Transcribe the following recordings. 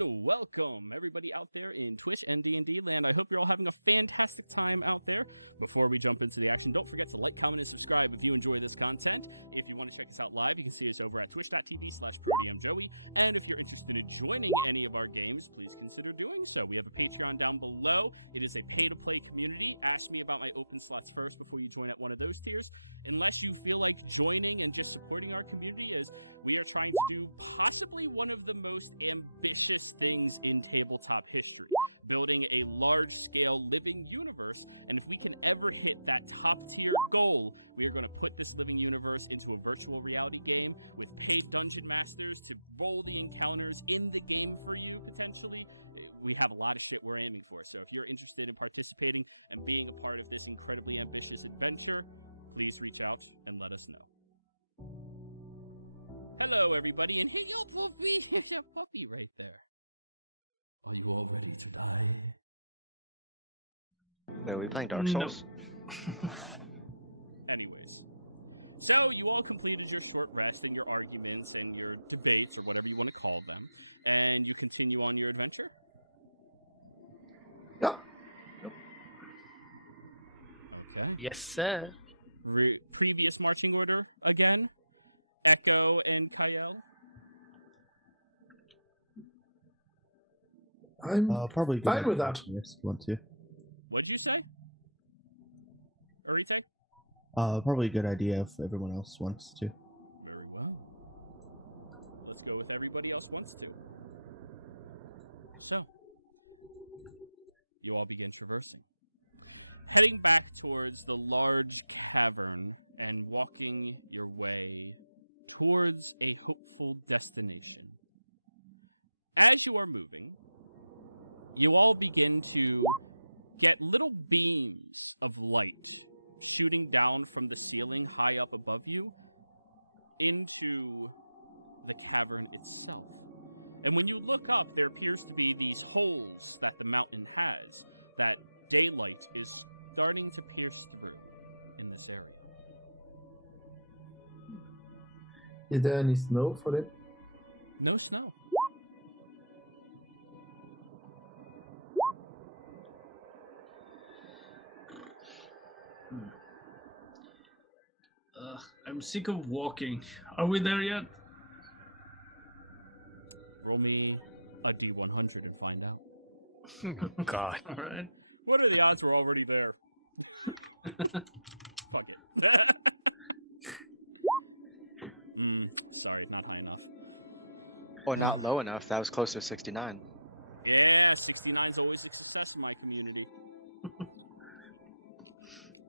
And welcome everybody out there in Twitch and D&D land. I hope you're all having a fantastic time out there. Before we jump into the action, don't forget to like, comment, and subscribe if you enjoy this content. If you want to check us out live, you can see us over at twitch.tv/ProDMJoey. And if you're interested in joining any of our games, please consider doing so. We have a Patreon down below. It is a pay-to-play community. Ask me about my open slots first before you join at one of those tiers. Unless you feel like joining and just supporting our community, as we are trying to do possibly one of the most ambitious things in tabletop history, building a large-scale living universe. And if we can ever hit that top-tier goal, we are going to put this living universe into a virtual reality game with paid dungeon masters to roll the encounters in the game for you, potentially. We have a lot of shit we're aiming for. So if you're interested in participating and being a part of this incredibly ambitious adventure, please reach out and let us know. Hello, everybody, and hey, yo, puppy! There's a puppy right there. Are you all ready to die? Are we playing Dark Souls? No. Anyways, so you all completed your short rest and your arguments and your debates, or whatever you want to call them, and you continue on your adventure? Yeah. Okay. Yes, sir. Previous marching order again? Echo and Kyle? I'm probably fine with that. Yes, want to. What'd you say? Urite? Probably a good idea if everyone else wants to. Very well. Let's go with everybody else wants to. So, you all begin traversing. Heading back towards the large cavern and walking your way towards a hopeful destination. As you are moving, you all begin to get little beams of light shooting down from the ceiling high up above you into the cavern itself. And when you look up, there appears to be these holes that the mountain has that daylight is starting to pierce through in this area. Is there any snow for it? No snow. I'm sick of walking. Are we there yet? Roll me a D100 and find out. God. All right. What are the odds we're already there? Fuck it. Sorry, not high enough. Or not low enough. That was closer to 69. Yeah, 69's always a success in my community.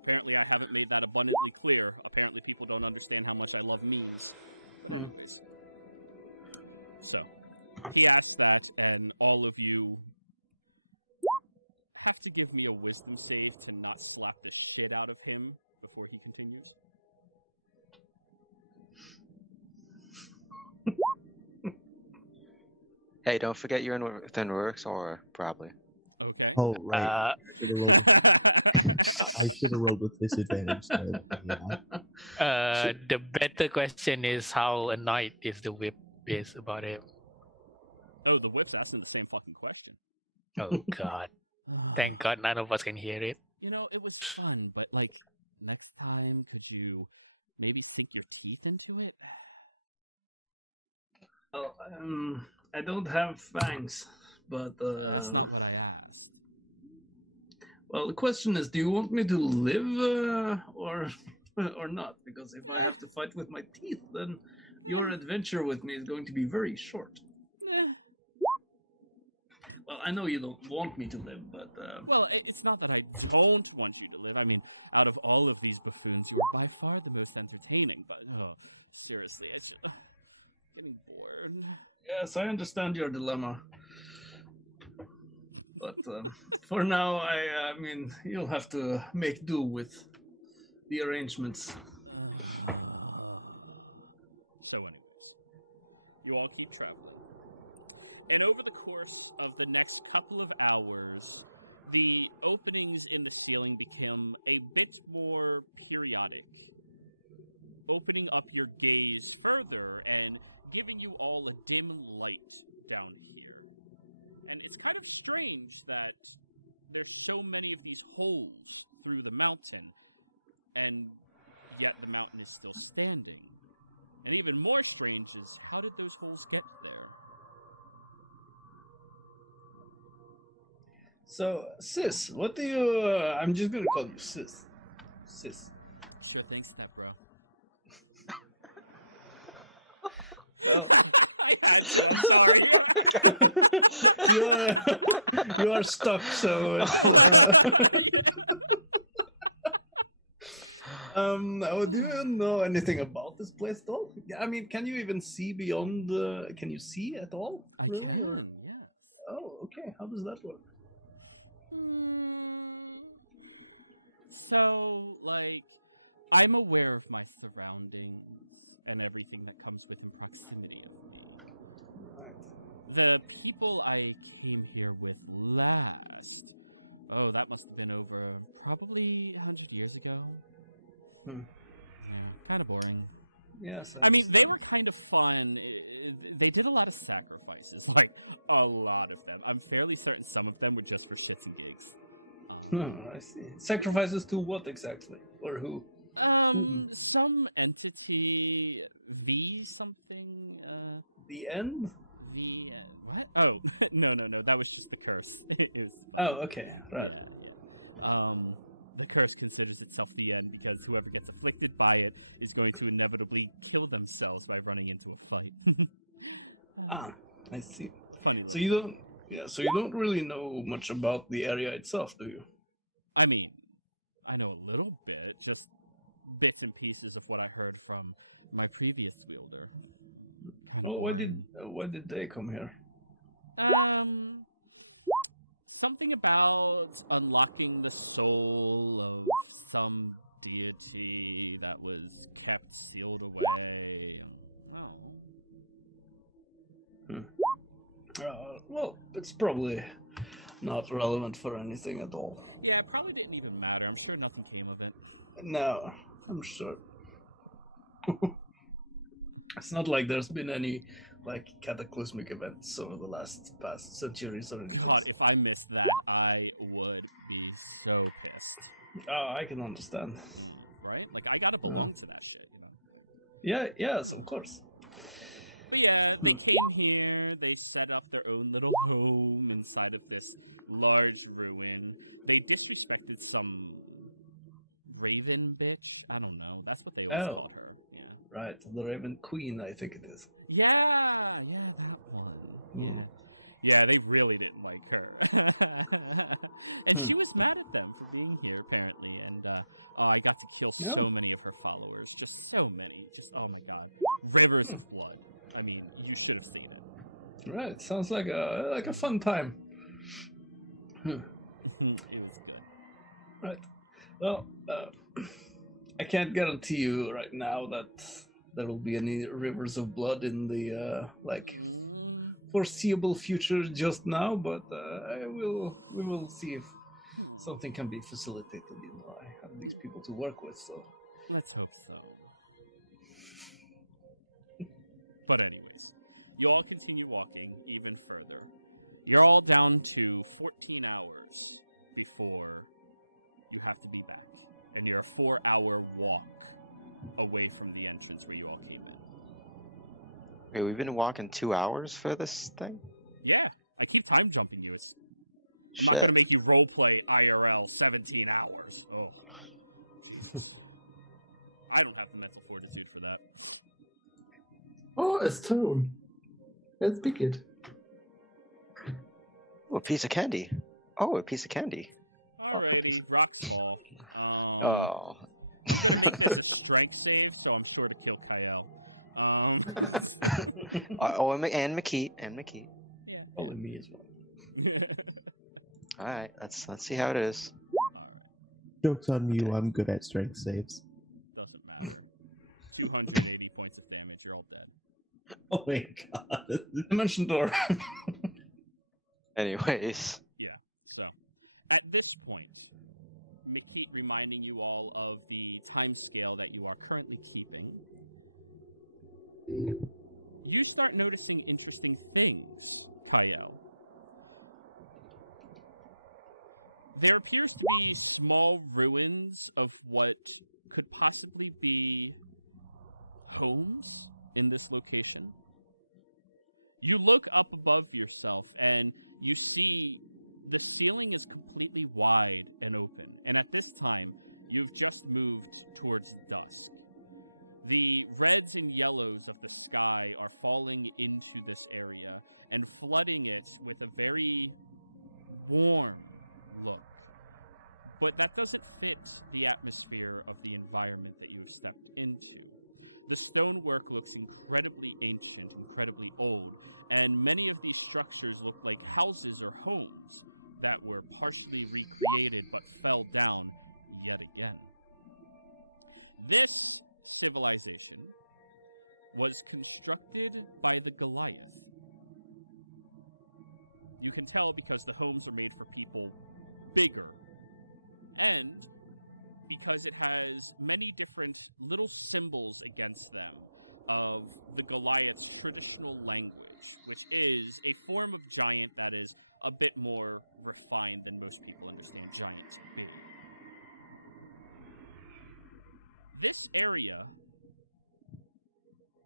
Apparently, I haven't made that abundantly clear. Apparently, people don't understand how much I love memes. But anyways. So, he asks that, and all of you have to give me a wisdom save to not slap the shit out of him before he continues. Hey, don't forget you're in within works, or probably. Okay. Oh, right. I should have rolled with disadvantage. So, yeah. The better question is how annoyed is the whip is about it. Oh, the whip's asking the same fucking question. Oh, God. Thank God none of us can hear it. You know, it was fun, but, like, next time, could you maybe sink your teeth into it? Well, I don't have fangs, but... That's not what I asked. Well, the question is, do you want me to live or not? Because if I have to fight with my teeth, then your adventure with me is going to be very short. Well, I know you don't want me to live, but... Well, it's not that I don't want you to live. I mean, out of all of these buffoons, you are by far the most entertaining. But, seriously, it's just... getting bored. Yes, I understand your dilemma. But for now, I mean, you'll have to make do with the arrangements. So anyways, you all keep traveling. And over the course of the next couple of hours, the openings in the ceiling become a bit more periodic, opening up your gaze further and giving you all a dim light down here. And it's kind of strange that there's so many of these holes through the mountain, and yet the mountain is still standing. And even more strange is, how did those holes get there? So, Sis, what do you... I'm just gonna call you Sis. Sis. Sure thing, step bro. I had to, I'm sorry. You are stuck, so... Yeah. Do you know anything about this place at all? I mean, can you even see beyond... can you see at all? I can, yes. Oh, okay. How does that work? So, like, I'm aware of my surroundings and everything that comes within proximity of me. Right. The people I came here with last, oh, that must have been over probably 100 years ago. Yeah, kind of boring. Yes. I mean, they were kind of fun. They did a lot of sacrifices, like a lot of them. I'm fairly certain some of them were just for shits and gigs. I see. Sacrifices to what exactly? Or who? Some entity, V something, The end? V, what? Oh, no, that was just the curse. It was fun. Oh, okay. Right. Yeah. The curse considers itself the end because whoever gets afflicted by it is going to inevitably kill themselves by running into a fight. I see. Funny little So you thing. don't... Yeah, so you don't really know much about the area itself, do you? I mean, I know a little bit, just bits and pieces of what I heard from my previous wielder. Kind of boring. Why did they come here? Something about unlocking the soul of some deity that was kept sealed away. Oh. Well, it's probably not relevant for anything at all. Yeah, it probably didn't even matter. I'm sure nothing came of it. No, I'm sure. It's not like there's been any cataclysmic events over the past centuries or anything. God, if I missed that, I would be so pissed. Oh, I can understand. Right? Like, I gotta belong to that shit, you know? Yes, of course. But yeah, they came here, they set up their own little home inside of this large ruin. They disrespected some Raven bitch. I don't know. That's what they always called her. Yeah. Right, the Raven Queen, I think it is. Yeah, that one. Yeah, they really didn't like her. And she was mad at them for being here, apparently. And I got to kill so many of her followers. Just so many. Just, oh my god. Rivers of blood. I mean, you should have seen it. Right, sounds like a fun time. It was good. Right. Well, I can't guarantee you right now that there will be any rivers of blood in the foreseeable future just now, but we will see if something can be facilitated. You know, I have these people to work with, so let's hope so. But anyways, you all continue walking even further. You're all down to 14 hours before you have to be back. And you're a 4-hour walk away from the entrance where you all came in. Wait, we've been walking 2 hours for this thing? Yeah, I keep time jumping you. I'm not going to make you roleplay IRL 17 hours. Oh, Jesus. I don't have the mental fortitude for that. Oh, a stone. Let's pick it. Oh, a piece of candy. Oh, a piece of candy. Alrighty, rocks fall. Oh. I'm going to make this a strength save, so I'm sure to kill Kyle. And Makit. Yeah. only me as well. All right, let's see how it is. Alright. Joke's on you, I'm good at strength saves. Doesn't matter. 280 points of damage, you're all dead. Oh my god. Dimension door. Anyways. Yeah, so at this point, Makit reminding you all of the time scale that you are currently keeping, you start noticing interesting things, Kyle. There appears to be small ruins of what could possibly be homes in this location. You look up above yourself and you see the ceiling is completely wide and open. And at this time, you've just moved towards dusk. The reds and yellows of the sky are falling into this area and flooding it with a very warm look. But that doesn't fit the atmosphere of the environment that you have stepped into. The stonework looks incredibly ancient, incredibly old, and many of these structures look like houses or homes that were partially recreated but fell down yet again. This civilization was constructed by the Goliath. You can tell because the homes are made for people bigger, and because it has many different little symbols against them of the Goliath's traditional language, which is a form of giant that is a bit more refined than most people understand giant to be. This area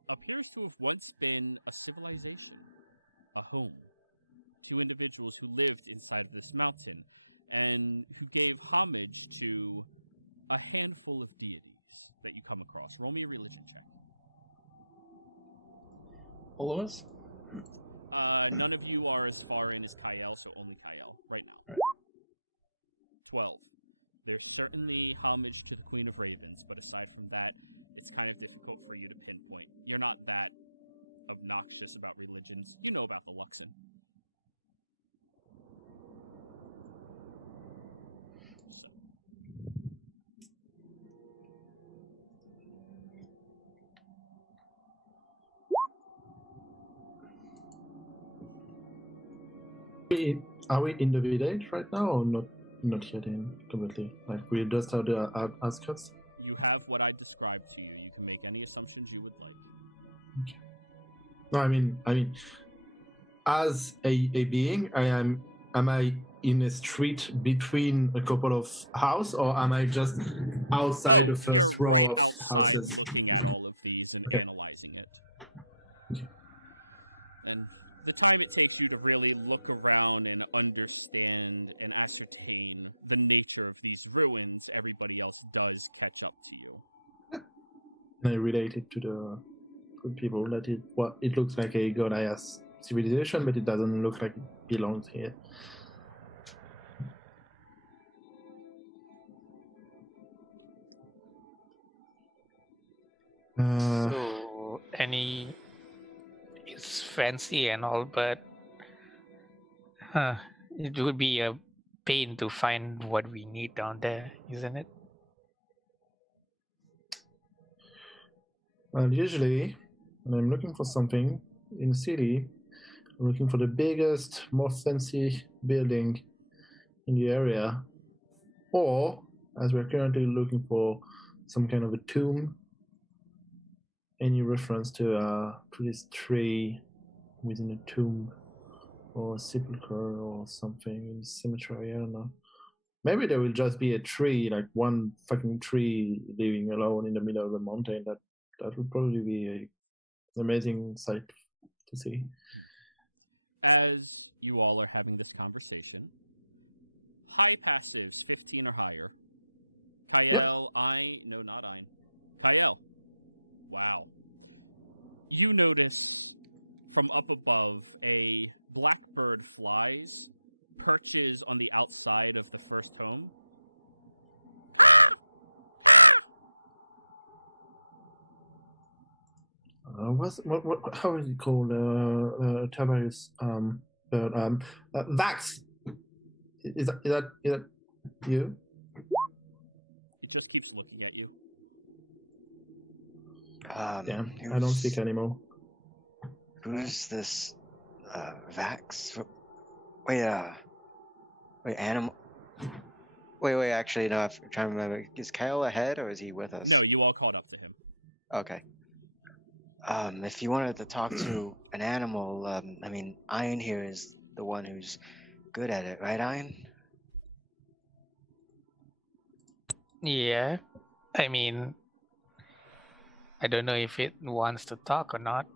appears to have once been a civilization, a home, to individuals who lived inside of this mountain and who gave homage to a handful of deities that you come across. Roll me a religion check. All of us? None of you are as far in as Kyle, so only Kyle right now. Right. 12. There's certainly homage to the Queen of Ravens, but aside from that, it's kind of difficult for you to pinpoint. You're not that obnoxious about religions. You know about the Luxon. So. Are we in the village right now or not? Not yet in completely. Like we just have the outskirts. You have what I described to you. You can make any assumptions you would like. No, I mean, as a being, am I in a street between a couple of houses, or am I just outside the first you're row right of outside houses? looking at all of these and Okay. analyzing it. Okay. And the time it takes you to really look around and understand and ascertain the nature of these ruins, everybody else does catch up to you. And I relate it to the people that it looks like a Goliath civilization, but it doesn't look like it belongs here. So it's fancy and all, but it would be a pain to find what we need down there, isn't it? Well, usually, when I'm looking for something in a city, I'm looking for the biggest, most fancy building in the area, or, as we're currently looking for some kind of a tomb, any reference to this tree within a tomb, or a sepulchre, or something in the cemetery, I don't know. Maybe there will just be a tree, like one fucking tree living alone in the middle of the mountain. That would probably be an amazing sight to see. As you all are having this conversation, high passives, 15 or higher. Kyle, no, not Ein. Kyle. Wow. You notice from up above a blackbird flies, perches on the outside of the first home. How is it called? Tiberius bird. Vax. Is that you? It just keeps looking at you. Yeah, I don't speak anymore. Who's this? Vax? Wait, animal. Wait. Actually, no. I'm trying to remember. Is Kyle ahead or is he with us? No, you all caught up to him. Okay. If you wanted to talk to an animal, I mean, Iron here is the one who's good at it, right, Iron? Yeah. I mean, I don't know if it wants to talk or not.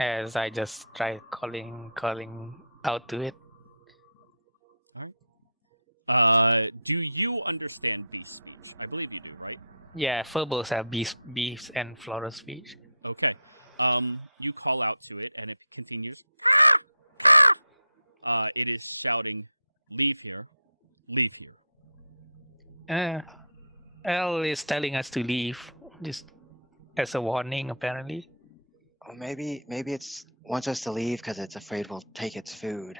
As I just try calling out to it. All right. Do you understand beast speech? I believe you do, right? Yeah, Furbles have beefs and floral speech. Okay. You call out to it, and it continues. It is shouting, "Leave here, leave here." Elle is telling us to leave, just as a warning, apparently. Or maybe it's wants us to leave because it's afraid we'll take its food.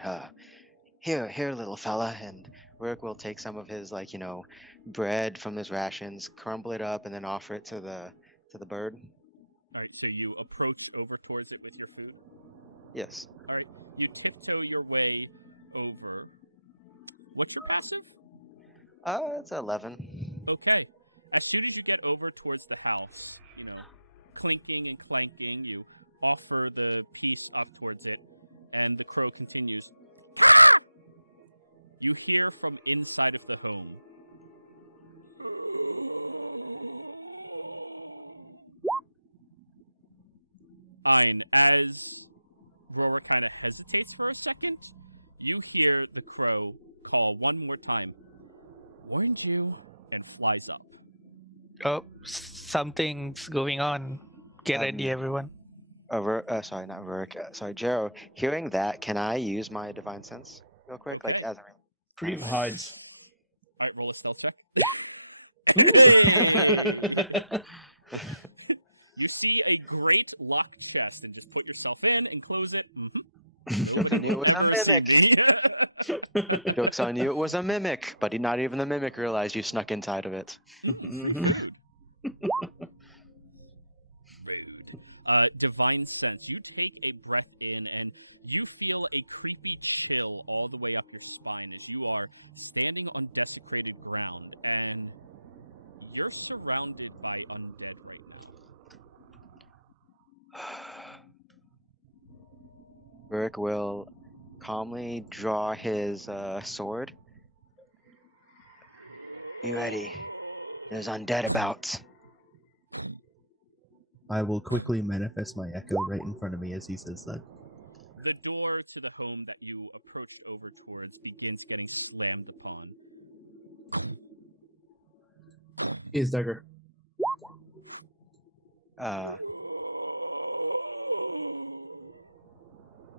Here, little fella, and Rourke will take some of his bread from his rations, crumble it up, and then offer it to the bird. All right. So you approach over towards it with your food. Yes. All right. You tiptoe your way over. What's your passive? It's 11. Okay. As soon as you get over towards the house, clinking and clanking, you offer the piece up towards it, and the crow continues. Caw! You hear from inside of the home. Ein, as Rora kind of hesitates for a second, you hear the crow call one more time. Warned you, and flies up. Oh, something's going on. Get ready, everyone. Sorry, not Rourke. Sorry, Jero. Hearing that, can I use my divine sense real quick? Okay. Grieve hides. All right, roll a stealth check. Hey! You see a great locked chest, and just put yourself in and close it. Mm-hmm. Nobody will ever see me. Joke's on you. It was a mimic, but not even the mimic realized you snuck inside of it. Free food. Rude. Divine sense. You take a breath in, and you feel a creepy chill all the way up your spine as you are standing on desecrated ground, and you're surrounded by undead right now. Rourke will calmly draw his sword. Be ready. There's undead about. I will quickly manifest my echo right in front of me as he says that. The door to the home that you approached over towards begins getting slammed upon. His dagger.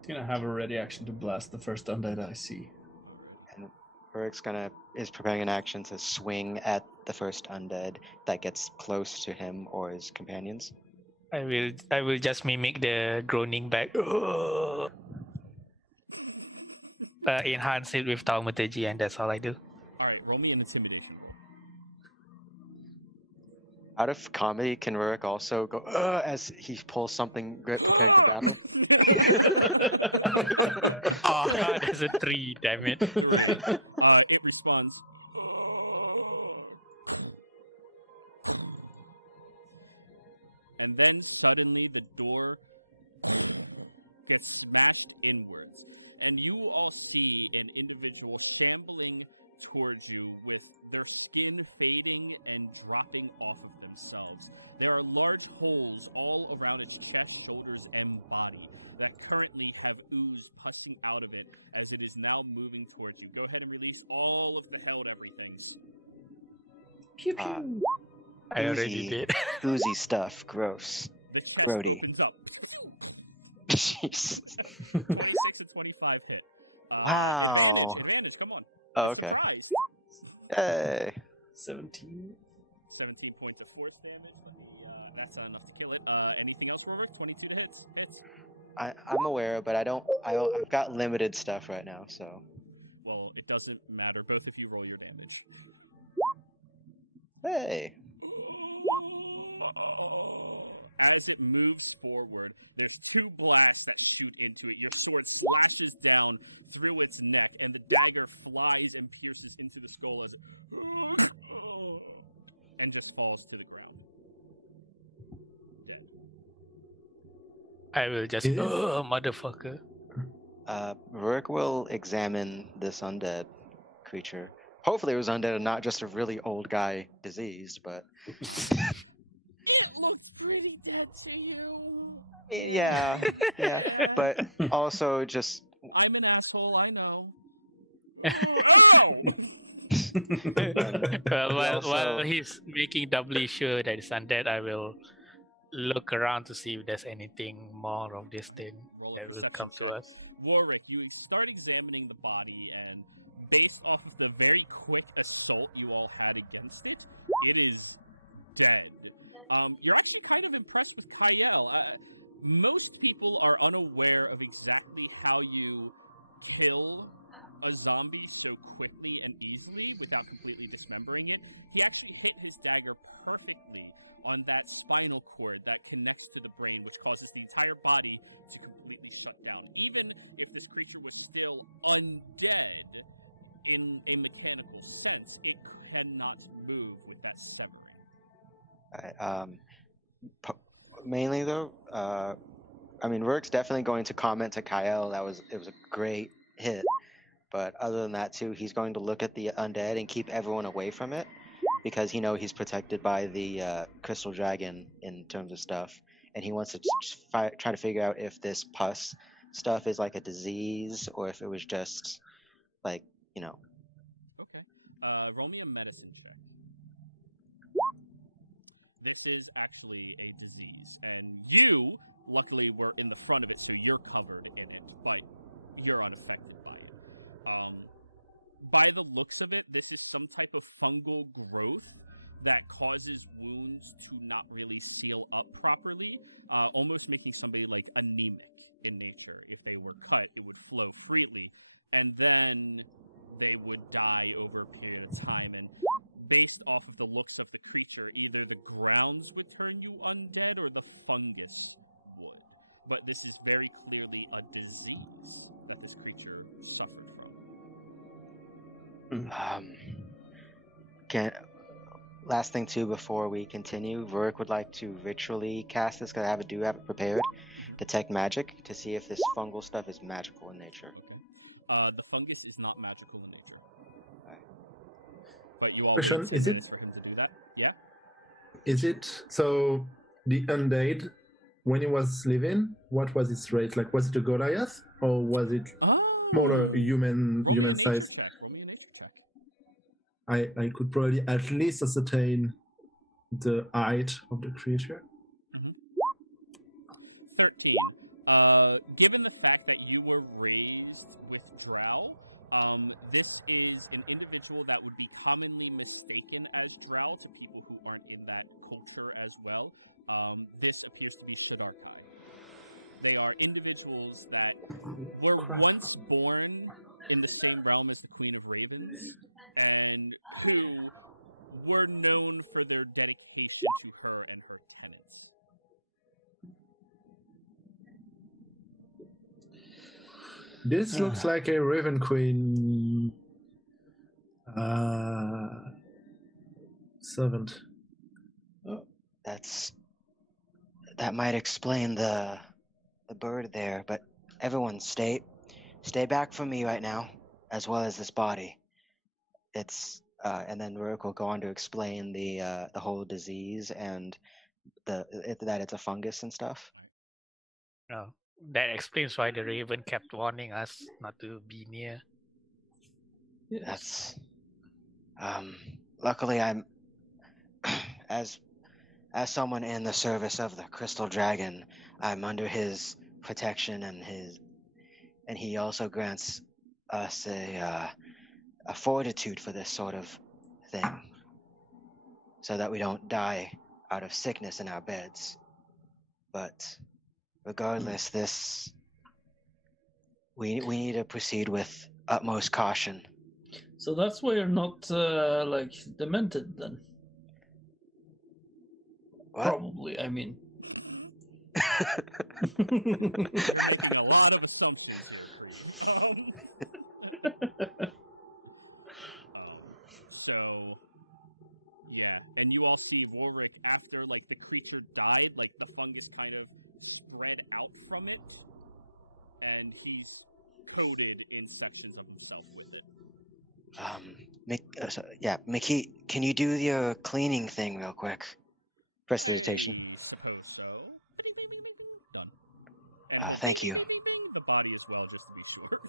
He's gonna have a ready action to blast the first undead I see. And Rourke's is preparing an action to swing at the first undead that gets close to him or his companions. I will just mimic the groaning back. Enhance it with thaumaturgy, and that's all I do. All right, roll me an intimidation roll. Out of comedy, can Rourke also go as he pulls something good? Oh, there's a 3, damn it. 3. It responds. And then suddenly the door gets smashed inwards, and you all see an individual shambling towards you with their skin fading and dropping off of themselves. There are large holes all around its chest, shoulders, and body that currently have ooze pussing out of it as it is now moving towards you. Go ahead and release all of the held everythings. Pew pew. I already did. Oozy stuff. Gross. The chest Grody. opens up. Jesus. 26 and 25 hit. Wow. Advantage, come on. Oh, It's okay. surprised. Hey. 17 points of force damage. Let me. That's enough to kill it. Anything else, Rover? 22 to hits. I'm aware, but I've got limited stuff right now, so. Well, it doesn't matter. Both of you roll your damage. Hey. As it moves forward, there's 2 blasts that shoot into it. Your sword slashes down through its neck, and the dagger flies and pierces into the skull as it and just falls to the ground. Dead. I will just, motherfucker. Rourke will examine this undead creature hopefully it was undead and not just a really old guy diseased, but It looked pretty dead to you. yeah. But also just I'm an asshole, I know. Ow! While he's making doubly sure that it's undead, I will look around to see if there's anything more of this thing. Roll a that will perception come to check. us. Warwick, you start examining the body, and based off of the very quick assault you all had against it, it is dead. You're actually kind of impressed with Kyle. Most people are unaware of exactly how you kill a zombie so quickly and easily without completely dismembering it. He actually hit his dagger perfectly on that spinal cord that connects to the brain, which causes the entire body to completely shut down. Even if this creature was still undead in a mechanical sense, it cannot move with that severing. Mainly though, I mean, Rourke's definitely going to comment to Kyle it was a great hit. But other than that, too, he's going to look at the undead and keep everyone away from it because he's protected by the crystal dragon in terms of stuff, and he wants to try to figure out if this pus stuff is like a disease or if it was just like Okay. Roll me a medicine check. This is actually a disease, and you, luckily, were in the front of it, so you're covered in it, but you're unaffected by it. By the looks of it, this is some type of fungal growth that causes wounds to not really seal up properly, almost making somebody like anemic in nature. If they were cut, it would flow freely, and then they would die over a period of time. And based off of the looks of the creature, either the grounds would turn you undead or the fungus would. But this is very clearly a disease that this creature suffered from. Last thing too before we continue, Rourke would like to ritually cast this because I have it prepared. Detect magic to see if this fungal stuff is magical in nature. Okay. The fungus is not magical in nature. But you all Question, wait 10 minutes for him to do that. Yeah? Is it so? The undead, when he was living, what was its race? Like, was it a Goliath or was it more a human? Roll me a human nature size? check. Roll me a nature check. I could probably at least ascertain the height of the creature. 13. Given the fact that you were raised with Drow, this is an individual that would be commonly mistaken as Drow to people who aren't in that culture as well. This appears to be Shadarkai. They are individuals that were once born in the same realm as the Queen of Ravens, and who were known for their dedication to her and her tenants. This looks like a Raven Queen servant. That might explain the bird there, but everyone stay back from me right now, as well as this body. And then Rourke will go on to explain the whole disease and that it's a fungus and stuff. No, that explains why the raven kept warning us not to be near. That's luckily I'm as someone in the service of the Crystal Dragon, I'm under his protection, and he also grants us a fortitude for this sort of thing, so that we don't die out of sickness in our beds. But regardless, we need to proceed with utmost caution. So that's why you're not like demented then. What? Probably, I mean. You're making a lot of assumptions here, Creed. So, yeah, and you all see Warwick after, like, the creature died, like, the fungus kind of spread out from it, and he's coated in sections of himself with it. Mickey, can you do your cleaning thing real quick? Prestidigitation. I suppose so. Bing, bing, bing, bing, bing. Done. And hold thank bing, you. bing, bing, bing, bing, the body as well, just to be sure.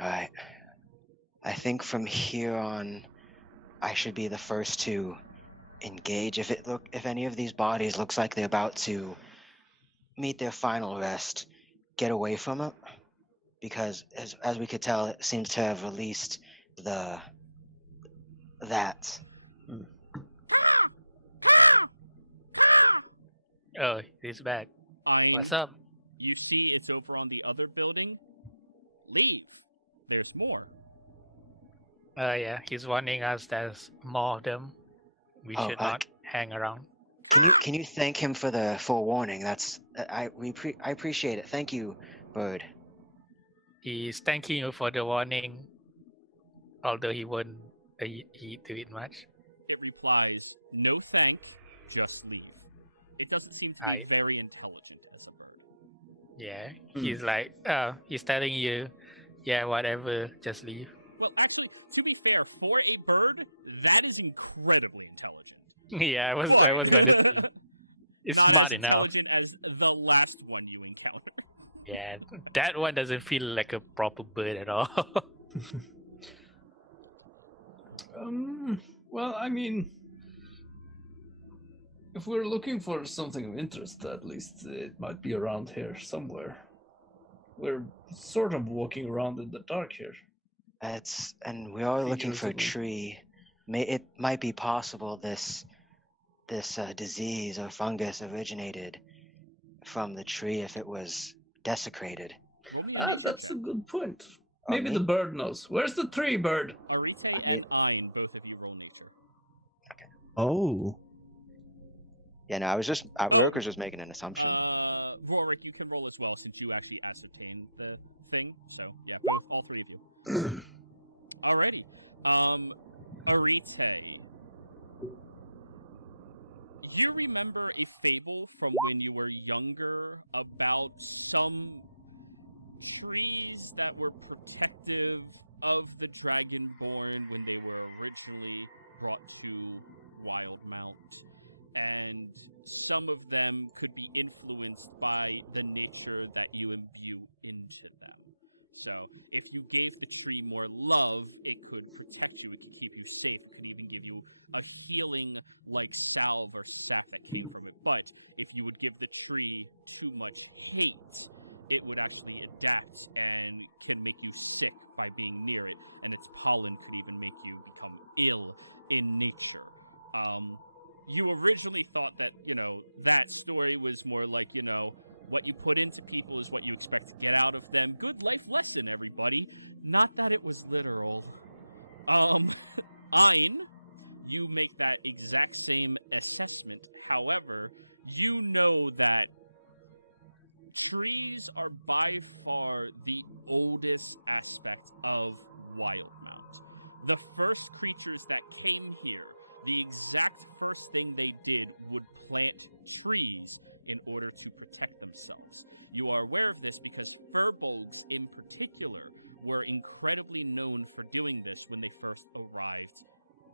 Alright. I think from here on, I should be the first to engage. If any of these bodies looks like they're about to meet their final rest, get away from it. Because as we could tell, it seems to have released that. Ka! Ka! Ka! Oh, he's back. Ein, What's up? you see it's over on the other building. Leave. There's more. Yeah, he's warning us there's more of them. We should not hang around. Can you thank him for the forewarning? That's I appreciate it. Thank you, Bird. He's thanking you for the warning, although he won't he do it much. It replies, no thank, just leave. It doesn't seem to be very intelligent as a bird. Yeah, he's like, he's telling you, yeah, whatever, just leave. Well, actually, to be fair, for a bird, that is incredibly intelligent. Yeah, But it's not as enough. intelligent as the last one you encounter. Yeah, that one doesn't feel like a proper bird at all. Well, I mean, if we're looking for something of interest, at least it might be around here somewhere. We're sort of walking around in the dark here. And we are looking for a tree. It might be possible this disease or fungus originated from the tree if it was desecrated. Roll me a nature that's check. a good point. Maybe the bird knows. Where's the tree, Bird? Arite and Ein, both of you roll nature. Oh. Yeah, no, Rook was just making an assumption. Rorik, you can roll as well since you actually ascertained the thing. So yeah, all three of you. Alrighty. Arite. You remember a fable from when you were younger about some trees that were protective of the Dragonborn when they were originally brought to Wildemount, and some of them could be influenced by the nature that you imbue into them. So if you gave the tree more love, it could protect you, it could keep you safe, it could even give you a healing like salve or sap that came from it. But if you would give the tree too much hate, it would actually adapt and can make you sick by being near it, and its pollen could even make you become ill in nature. You originally thought that, that story was more like, what you put into people is what you expect to get out of them. Good life lesson, everybody. Not that it was literal. Ein, you make that exact same assessment. However, you know that trees are by far the oldest aspect of Wildemount. The first creatures that came here, the exact first thing they did would plant trees in order to protect themselves. You are aware of this because furbolgs in particular were incredibly known for doing this when they first arrived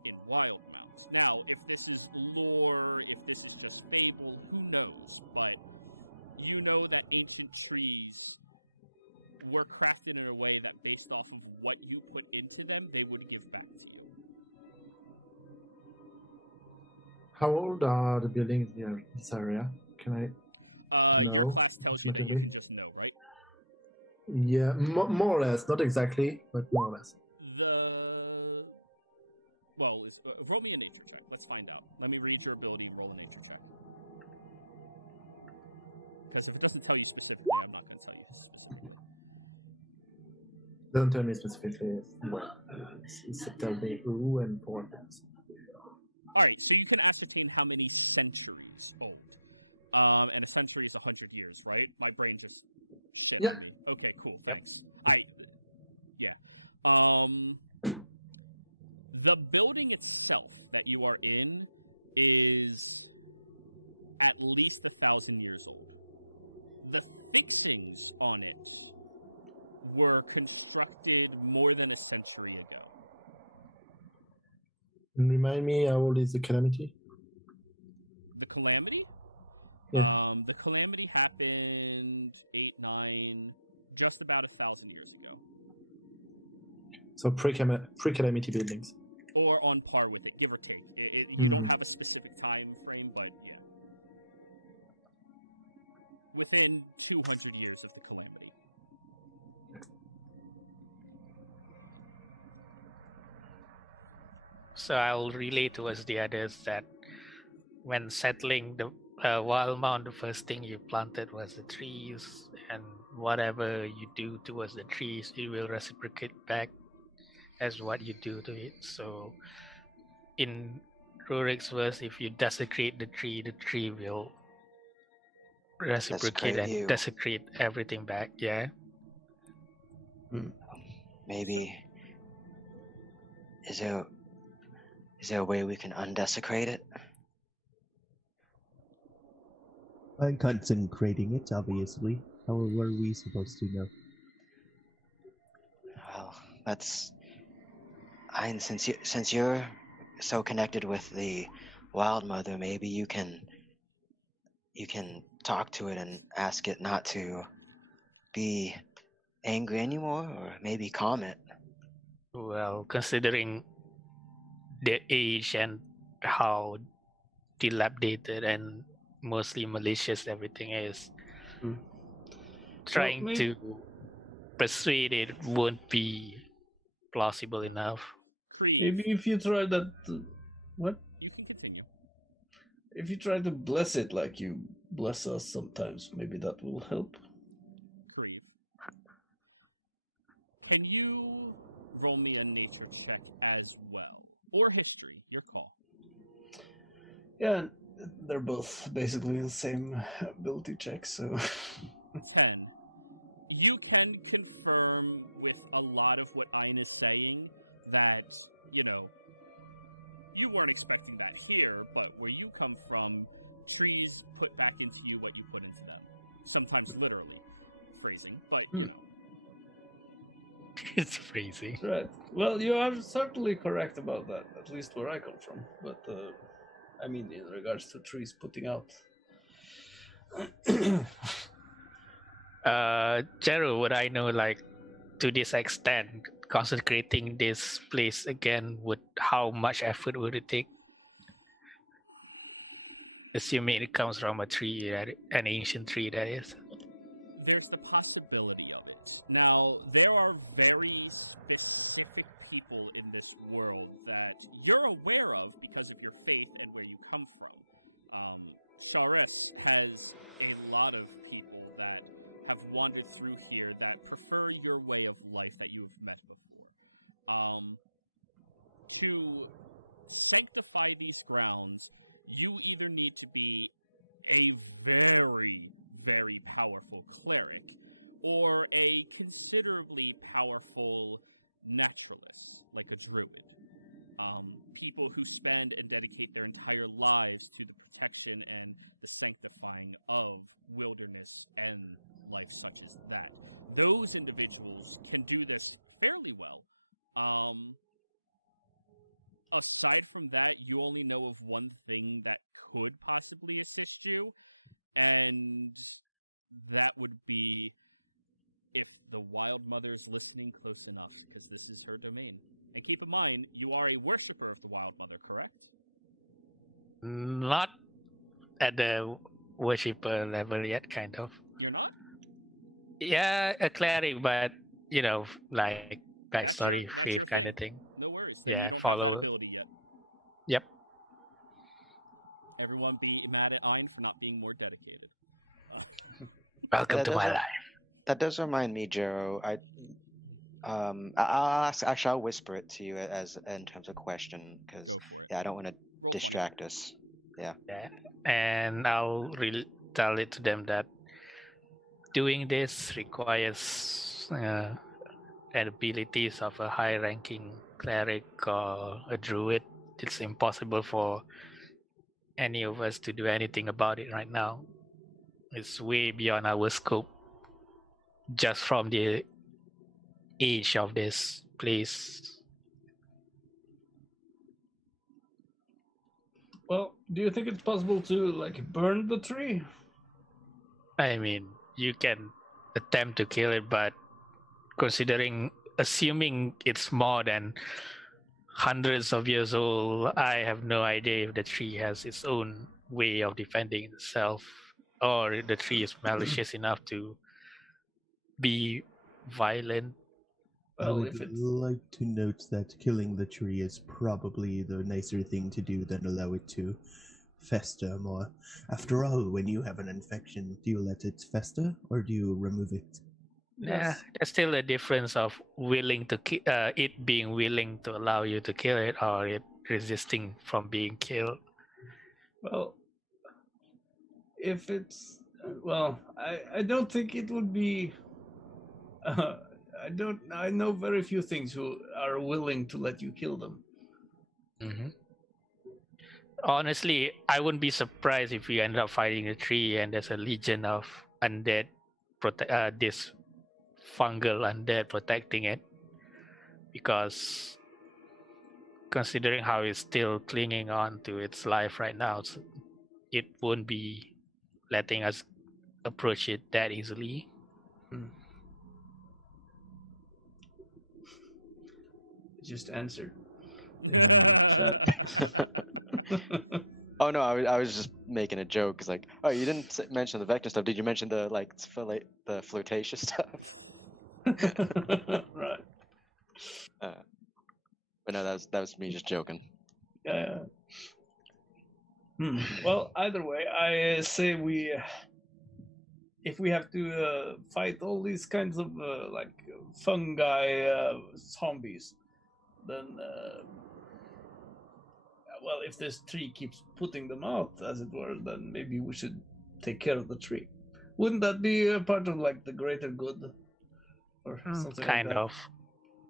in Wildemount. Now, if this is lore, if this is just fable, who knows? But you know that ancient trees were crafted in a way that based off of what you put into them, they would give back to you. How old are the buildings here in this area? Can I? Your know? class tells you that you Okay. can just know, right? Yeah, more or less. Not exactly, but more or less. Roll me a nature check. Let's find out. Let me read your ability and roll a nature check. Because if it doesn't tell you specifically, I'm not going to tell you specifically. Don't tell me specifically. Well, it's tell me who and for what. All right, so you can ascertain how many centuries old. And a century is 100 years, right? My brain just shit on me. Okay, cool, thanks. The building itself that you are in is at least 1,000 years old. The fixings on it were constructed more than a century ago. And remind me, how old is the calamity? The calamity? Yeah. The calamity happened 8, 9, just about 1,000 years ago. So pre-calamity buildings. Or on par with it, give or take. You don't have a specific time frame, but yeah. Within 200 years of the calamity. So I'll relay towards the others that when settling the Wildemount, the first thing you planted was the trees, and whatever you do towards the trees, it will reciprocate back as what you do to it. So in Rurik's verse, if you desecrate the tree will reciprocate and you. desecrate everything back. Yeah. Maybe. Is there a way we can undesecrate it? I'm consecrating it, obviously. How were we supposed to know? Well, that's. Since you're so connected with the Wild Mother, maybe you can talk to it and ask it not to be angry anymore, or maybe calm it. Well, considering the age and how dilapidated and mostly malicious everything is, trying to persuade it won't be plausible enough. Creve. Maybe if you try that. What? You can continue. If you try to bless it like you bless us sometimes, maybe that will help. Creve. Can you roll me a nature check as well? Or history, your call. Yeah, they're both basically the same ability check, so... 10. You can confirm with a lot of what Ayn is saying that, you weren't expecting that here, but where you come from, trees put back into you what you put into them. Sometimes literally. Phrasing, but, It's crazy. Right. Well, you are certainly correct about that, at least where I come from. But, I mean, in regards to trees putting out. Jero, would I know, to this extent, consecrating this place again, how much effort would it take? Assuming it comes from a tree, an ancient tree, that is. There's the possibility of it. Now, there are very specific people in this world that you're aware of because of your faith and where you come from. Sharis has a lot of people that have wandered through here that prefer your way of life that you have met before. To sanctify these grounds, you either need to be a very, very powerful cleric or a considerably powerful naturalist, like a druid. People who spend and dedicate their entire lives to the protection and the sanctifying of wilderness and life such as that. Those individuals can do this fairly well. Aside from that, you only know of one thing that could possibly assist you, and that would be if the Wild Mother's listening close enough, because this is her domain. And keep in mind, you are a worshiper of the Wild Mother, correct? Not at the worshipper level yet, kind of. You're not? Yeah, a cleric, but, backstory, that's your kind thing. of thing. No worries. Then Yeah, you don't have that follow- ability yet. Yep. Everyone be mad at Ayn for not being more dedicated. Welcome Yeah, to my that- life. That does remind me, Jero. I'll ask. Actually, I'll whisper it to you as in terms of question, because Go for it. I don't want to Roll 20. distract us. Yeah. And I'll tell it to them that doing this requires abilities of a high-ranking cleric or a druid. It's impossible for any of us to do anything about it right now. It's way beyond our scope. Just from the each of this, please? Well, do you think it's possible to like burn the tree? I mean, you can attempt to kill it, but assuming it's more than hundreds of years old, I have no idea if the tree has its own way of defending itself, or if the tree is malicious enough to be violent. I Well, would if it's like to note that killing the tree is probably the nicer thing to do than allow it to fester more. After all, when you have an infection, do you let it fester or do you remove it? Yeah, there's still a difference of it being willing to allow you to kill it, or it resisting from being killed. Well, if it's well, I don't think it would be. I know very few things who are willing to let you kill them. Mm-hmm. Honestly, I wouldn't be surprised if we end up fighting a tree and there's a legion of undead, this fungal undead protecting it, because considering how it's still clinging on to its life right now, it won't be letting us approach it that easily. Just answered. Oh no, I was just making a joke. It's like, oh, you didn't mention the vector stuff. Did you mention the like the flirtatious stuff? Right. But no, that was me just joking. Yeah. Well, either way, I say if we have to fight all these kinds of like fungi zombies, then well, if this tree keeps putting them out, as it were, then maybe we should take care of the tree. Wouldn't that be a part of like the greater good, or something kind like that? of.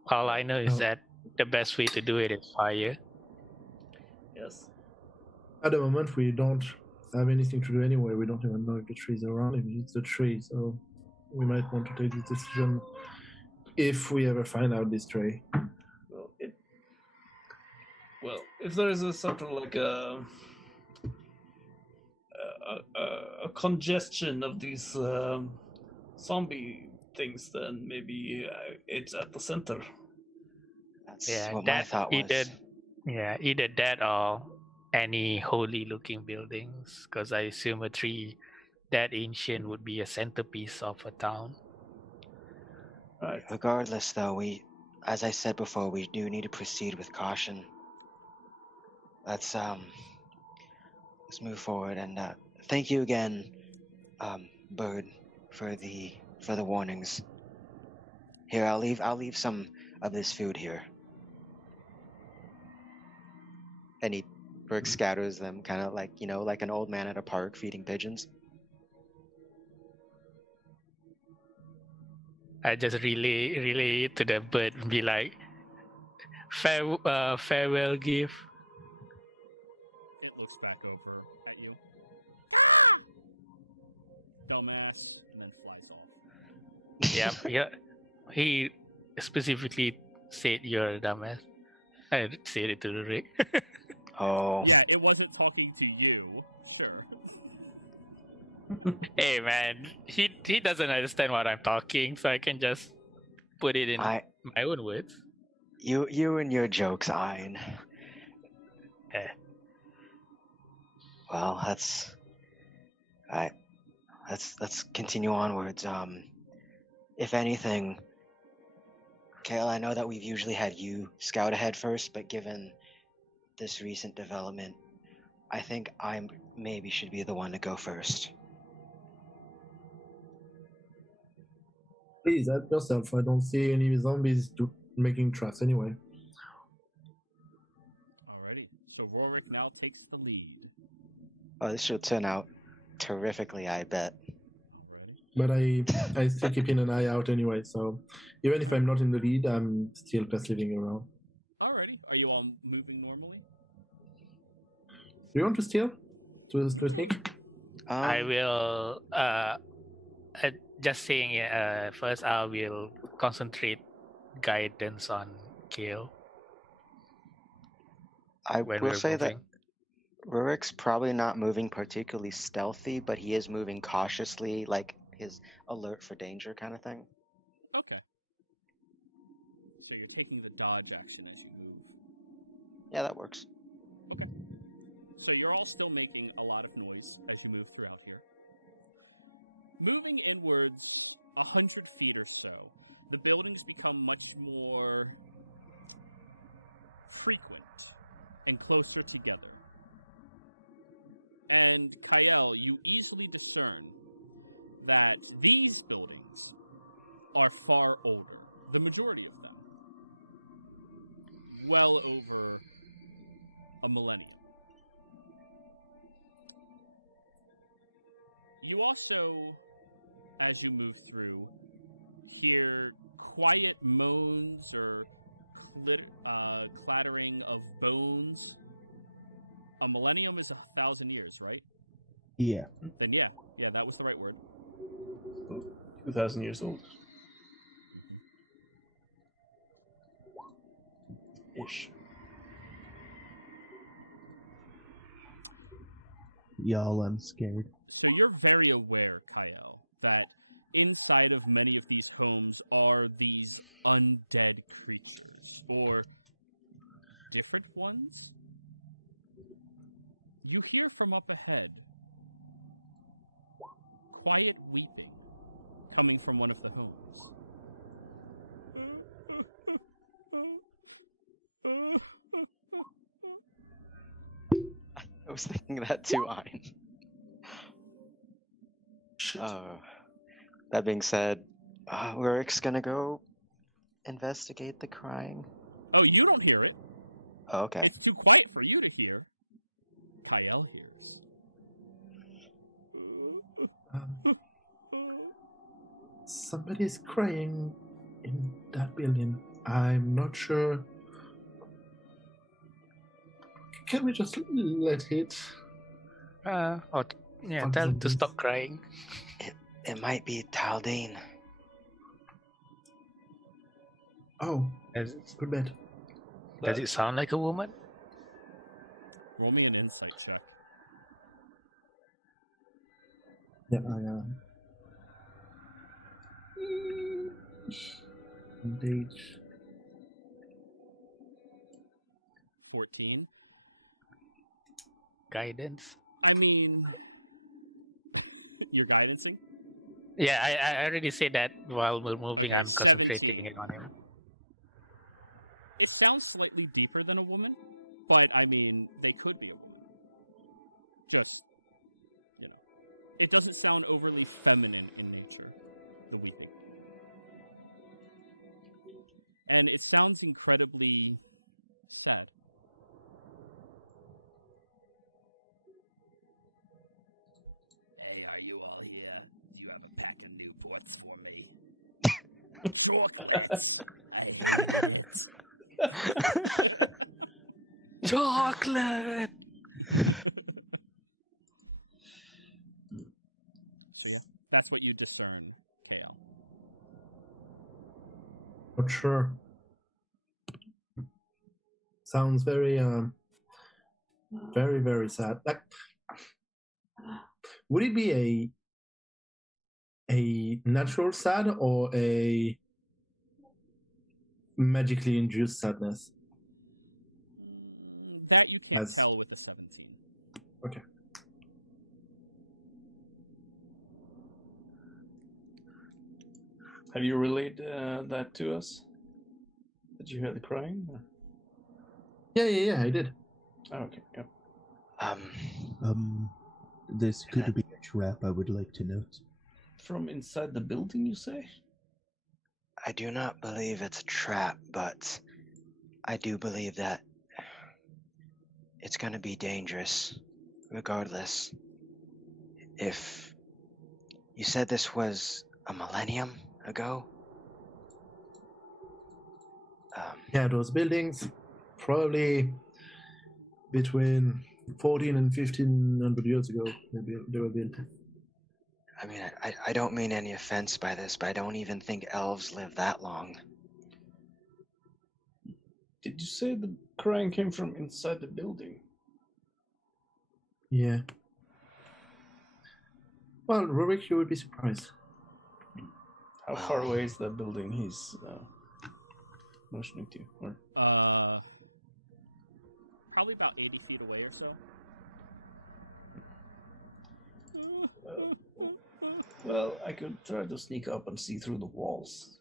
All I know is Oh. that the best way to do it is fire. Yes. At the moment, we don't have anything to do anyway. We don't even know if the tree's around. If it's the tree, so we might want to take this decision if we ever find out this tree. Well, if there is a sort of like a congestion of these zombie things, then maybe it's at the center. That's what my thought was. Either that or any holy-looking buildings, because I assume a tree that ancient would be a centerpiece of a town. Right. Regardless, though, as I said before, we do need to proceed with caution. Let's move forward, and thank you again, Bird, for the warnings. Here, I'll leave some of this food here. And Bird scatters them, kind of like, like an old man at a park feeding pigeons. I just relay to the bird and be like, farewell gift. It looks back over at you. Gah! Dumbass, and then flies off. Yeah. He specifically said you're a dumbass. I said it to Rick. Oh. Yeah, it wasn't talking to you. Sure. Hey man, he doesn't understand what I'm talking, so I can just put it in my own words. You and your jokes, Ein. Well, let's continue onwards. If anything, Kale, I know that we've usually had you scout ahead first, but given this recent development, I think I maybe should be the one to go first. Please help yourself. I don't see any zombies making traps anyway. Alrighty. So Rorik now takes the lead. Oh, this should turn out terrifically, I bet. Alrighty. But I still keeping an eye out anyway, so even if I'm not in the lead, I'm still perceiving around. Alrighty. Are you all moving normally? Do you want to steal? To sneak? I will just saying first I will concentrate guidance on Kale I when will we're say that moving. Rurik's probably not moving particularly stealthy, but he is moving cautiously, like his alert for danger kind of thing. Okay. So you're taking the dodge action as you move. Yeah, that works. Okay. So you're all still making a lot of noise as you move throughout here. Moving inwards 100 feet or so, the buildings become much more frequent and closer together. And Kael, you easily discern that these buildings are far older, the majority of them. Well over a millennium. You also, as you move through, hear quiet moans or clattering of bones. A millennium is 1,000 years, right? Yeah. Then yeah, that was the right word. 2,000 years old. Ish. Y'all, I'm scared. So you're very aware, Kael, that inside of many of these homes are these undead creatures, or different ones? You hear from up ahead quiet weeping coming from one of the homes. I was thinking that too, Ein. That being said, Rurik's gonna go investigate the crying. Oh, you don't hear it. Oh, okay. It's too quiet for you to hear. Kael hears. Somebody's crying in that building. I'm not sure. Can we just let it? Tell him to stop crying. It might be Tal'Dorei. Oh, Does, good bet. does it sound like a woman? Roll me an insight check. Yeah, I am. Indeed. 14. Guidance? I mean, you're guidancing? Yeah, I already said that while we're moving. Okay, I'm concentrating 17. on him. It sounds slightly deeper than a woman, but I mean, they could be a woman. Just, it doesn't sound overly feminine in nature, the weeping. And it sounds incredibly sad. Hey, are you all here? Do you have a pack of Newports for me? Chocolates! I hated it. Chocolate! So yeah, that's what you discern, Kael. Not sure. Sounds very, very, very sad. Like, would it be a natural sad or a magically induced sadness? That you can't tell with a 17. Okay. Have you relayed that to us? Did you hear the crying? Or? Yeah, I did. Oh, okay, yeah. This could be a trap, I would like to note. From inside the building, you say? I do not believe it's a trap, but I do believe that it's going to be dangerous, regardless. If you said this was a millennium ago? Yeah, those buildings, probably between 14 and 1500 years ago, they were built. I mean, I don't mean any offense by this, but I don't even think elves live that long. Did you say the crying came from inside the building? Yeah. Well, Rurik, you would be surprised. How far away is the building he's motioning to? Or... Probably about 80 feet away or so. Well, I could try to sneak up and see through the walls.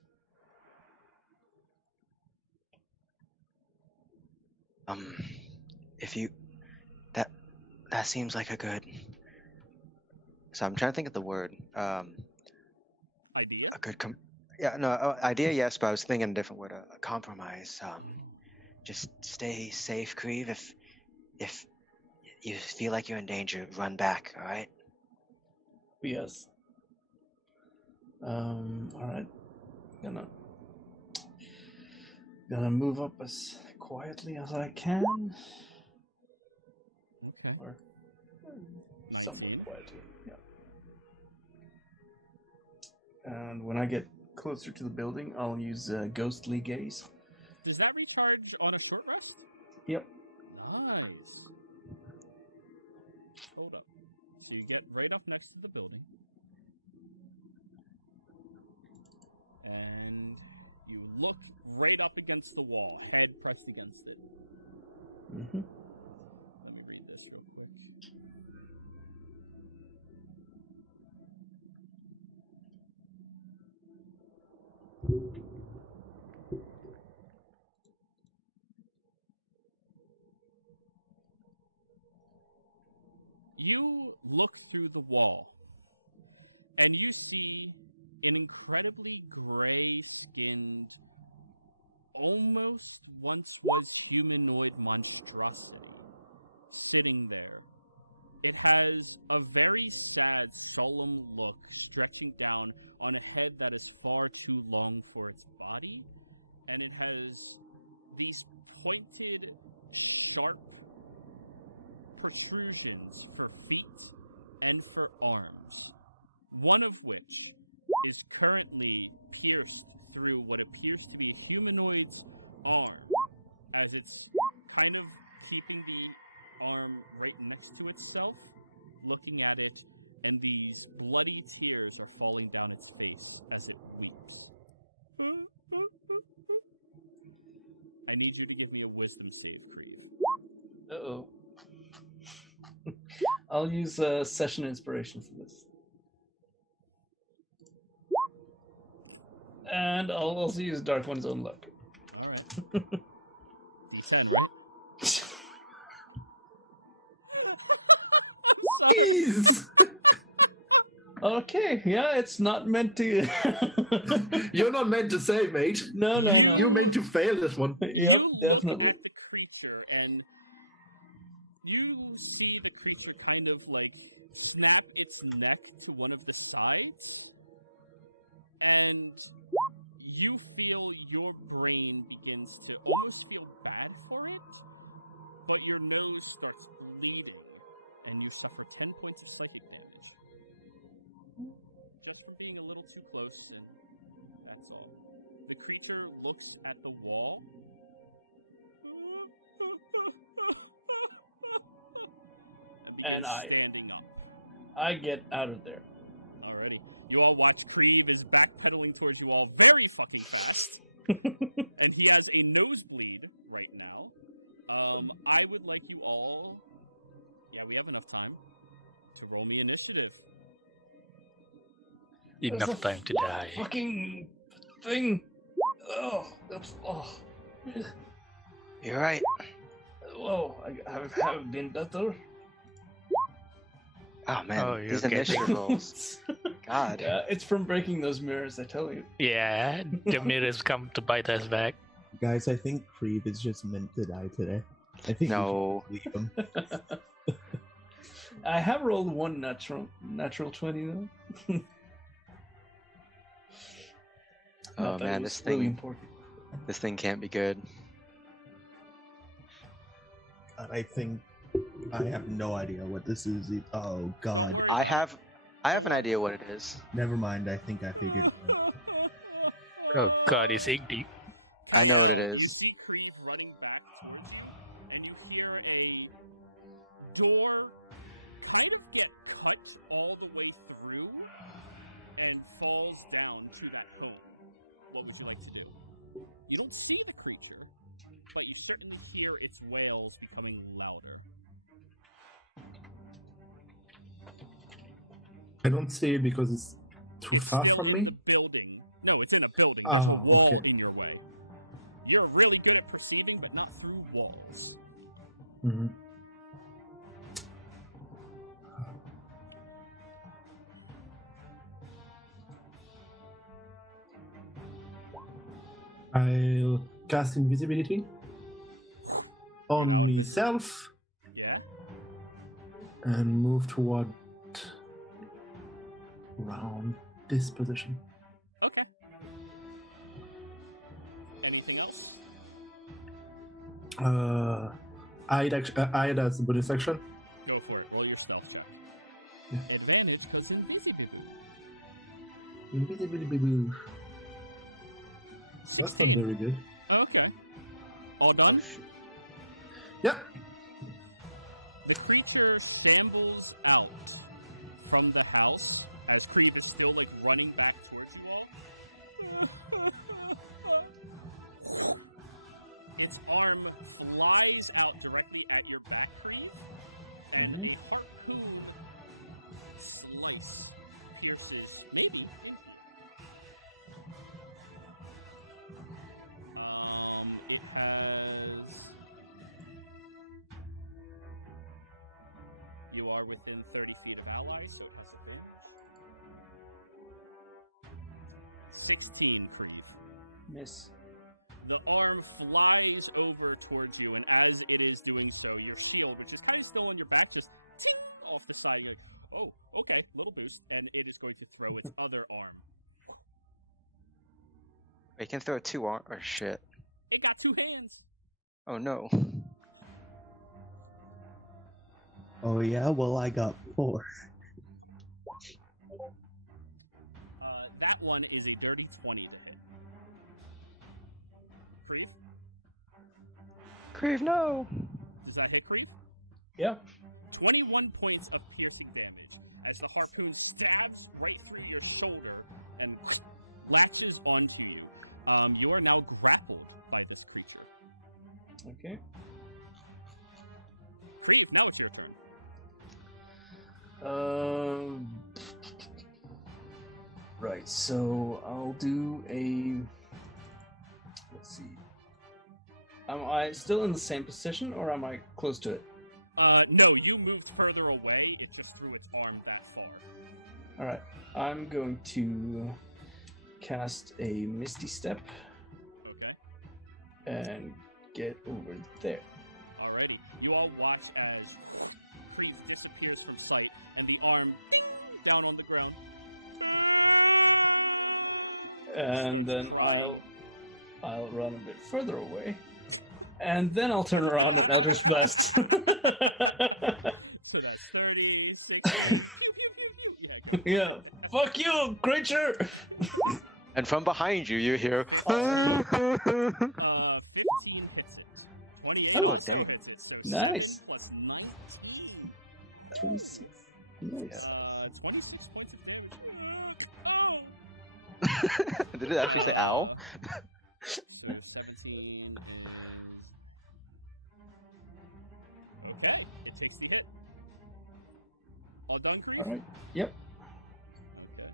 If you... That seems like a good... So I'm trying to think of the word. Idea? A good idea, yes, but I was thinking a different word. A compromise. Just stay safe, Creve. If you feel like you're in danger, run back, alright? Yes. Alright. Gonna move up as quietly as I can. Okay. Or 19. quietly, yeah. And when I get closer to the building, I'll use Ghostly Gaze. Does that recharge on a short rest? Yep. Nice. Hold up. So you get right up next to the building. And you look right up against the wall, head pressed against it. Mm-hmm. Let me read this real quick. You look through the wall, and you see an incredibly gray-skinned, almost once was humanoid monstrosity sitting there. It has a very sad, solemn look stretching down on a head that is far too long for its body, and it has these pointed, sharp protrusions for feet and for arms, one of which is currently pierced through what appears to be a humanoid's arm, as it's kind of keeping the arm right next to itself, looking at it, and these bloody tears are falling down its face as it weeps. I need you to give me a wisdom save, Creve. Uh-oh. I'll use Session Inspiration for this. And I'll also use Dark One's Own Luck. All right. D10, right? I'm sorry. Okay, yeah, it's not meant to... You're not meant to say, mate. No. You're meant to fail this one. You look definitely. at the creature, and you see the creature kind of like snap its neck to one of the sides, and you feel your brain begins to almost feel bad for it, but your nose starts bleeding, and you suffer 10 points of psychic damage. Just from being a little too close, and that's all. The creature looks at the wall and begins standing up. I get out of there. Alrighty. You all watch Creve is backpedaling towards you all very fucking fast. And he has a nosebleed right now. I would like you all... Yeah, we have enough time to roll me initiative. Enough time to die. Fucking thing. Oh, that's... Oh. You're right. Whoa, I haven't been better. Oh man, Oh, you're these getting- initiative rolls. God. Yeah, it's from breaking those mirrors, I tell you. Yeah, the mirrors come to bite us back. Guys, I think Creve is just meant to die today. I think No. we should leave him. I have rolled one natural 20 though. Oh Not that it man, was this really thing, important. this thing can't be good. I think I have no idea what this is. Oh god. Don't worry I about have an Don't worry. idea what it is. Never mind. I think I figured. Oh god, it's Iggy. I know what it Kyle, is. you see Creve running back towards you, and you hear a door kind of get cut all the way through and falls down to that home. What would you like to do? You don't see the creature, but you certainly hear its wails becoming louder. I don't see it because it's too It's far still from in me. the building. No, it's in a building. There's a Oh, wall okay. in your way. You're really good at perceiving, but not through walls. Mhm. I'll cast invisibility on now invisible. myself Yeah? and move toward around this position. Okay. Anything else? I'd as a bonus action. Go for it. Roll your stealth check. Advantage, because invisible. Invisibility. 16. Very good. Okay. All done? Yep. The creature shambles out from the house as Creve is still like running back towards you all. Its arm flies out directly at your back, Creve, and a harpoon slice pierces maybe into you. It has... You are within 30 feet of allies, so it has advantage. 16, Creve. Miss. The arm flies over towards you, and as it is doing so, your shield, which is kind of still on your back, just ting off the side. You're like, oh, okay, little boost, and it is going to throw its other arm. You can throw two arms. Or shit. It got two hands. Oh no. Oh yeah, well I got 4. That one is a dirty 20 to hit. Creve? Creve, no. Does that hit Creve? Yeah. 21 points of piercing damage as the harpoon stabs right through your shoulder and latches onto you. You are now grappled by this creature. Okay. Creve, now it's your turn. Right, so I'll do a... Let's see. Am I still in the same position, or am I close to it? No, you moved further away. It just threw its arm that far. Alright, I'm going to cast a Misty Step Okay. and get over there. Alrighty. You all watch as Creve disappears from sight and the arm ding down on the ground. And Starts then crying. I'll run a bit further away. And then I'll turn around and Eldritch Blast. So that's 30, 60, pew, pew, pew, pew. Yeah, go for Yeah. it. Fuck you, creature! And from behind you, you hear. 15. 15 hits it. 28 Oh, also okay. hits it. So Nice. 7 plus 19. 26. Nice. 26 points of damage. Oh! Did it actually say ow? So 17 is... Okay, it takes the hit. All done, Creve? Alright. Yep. Okay.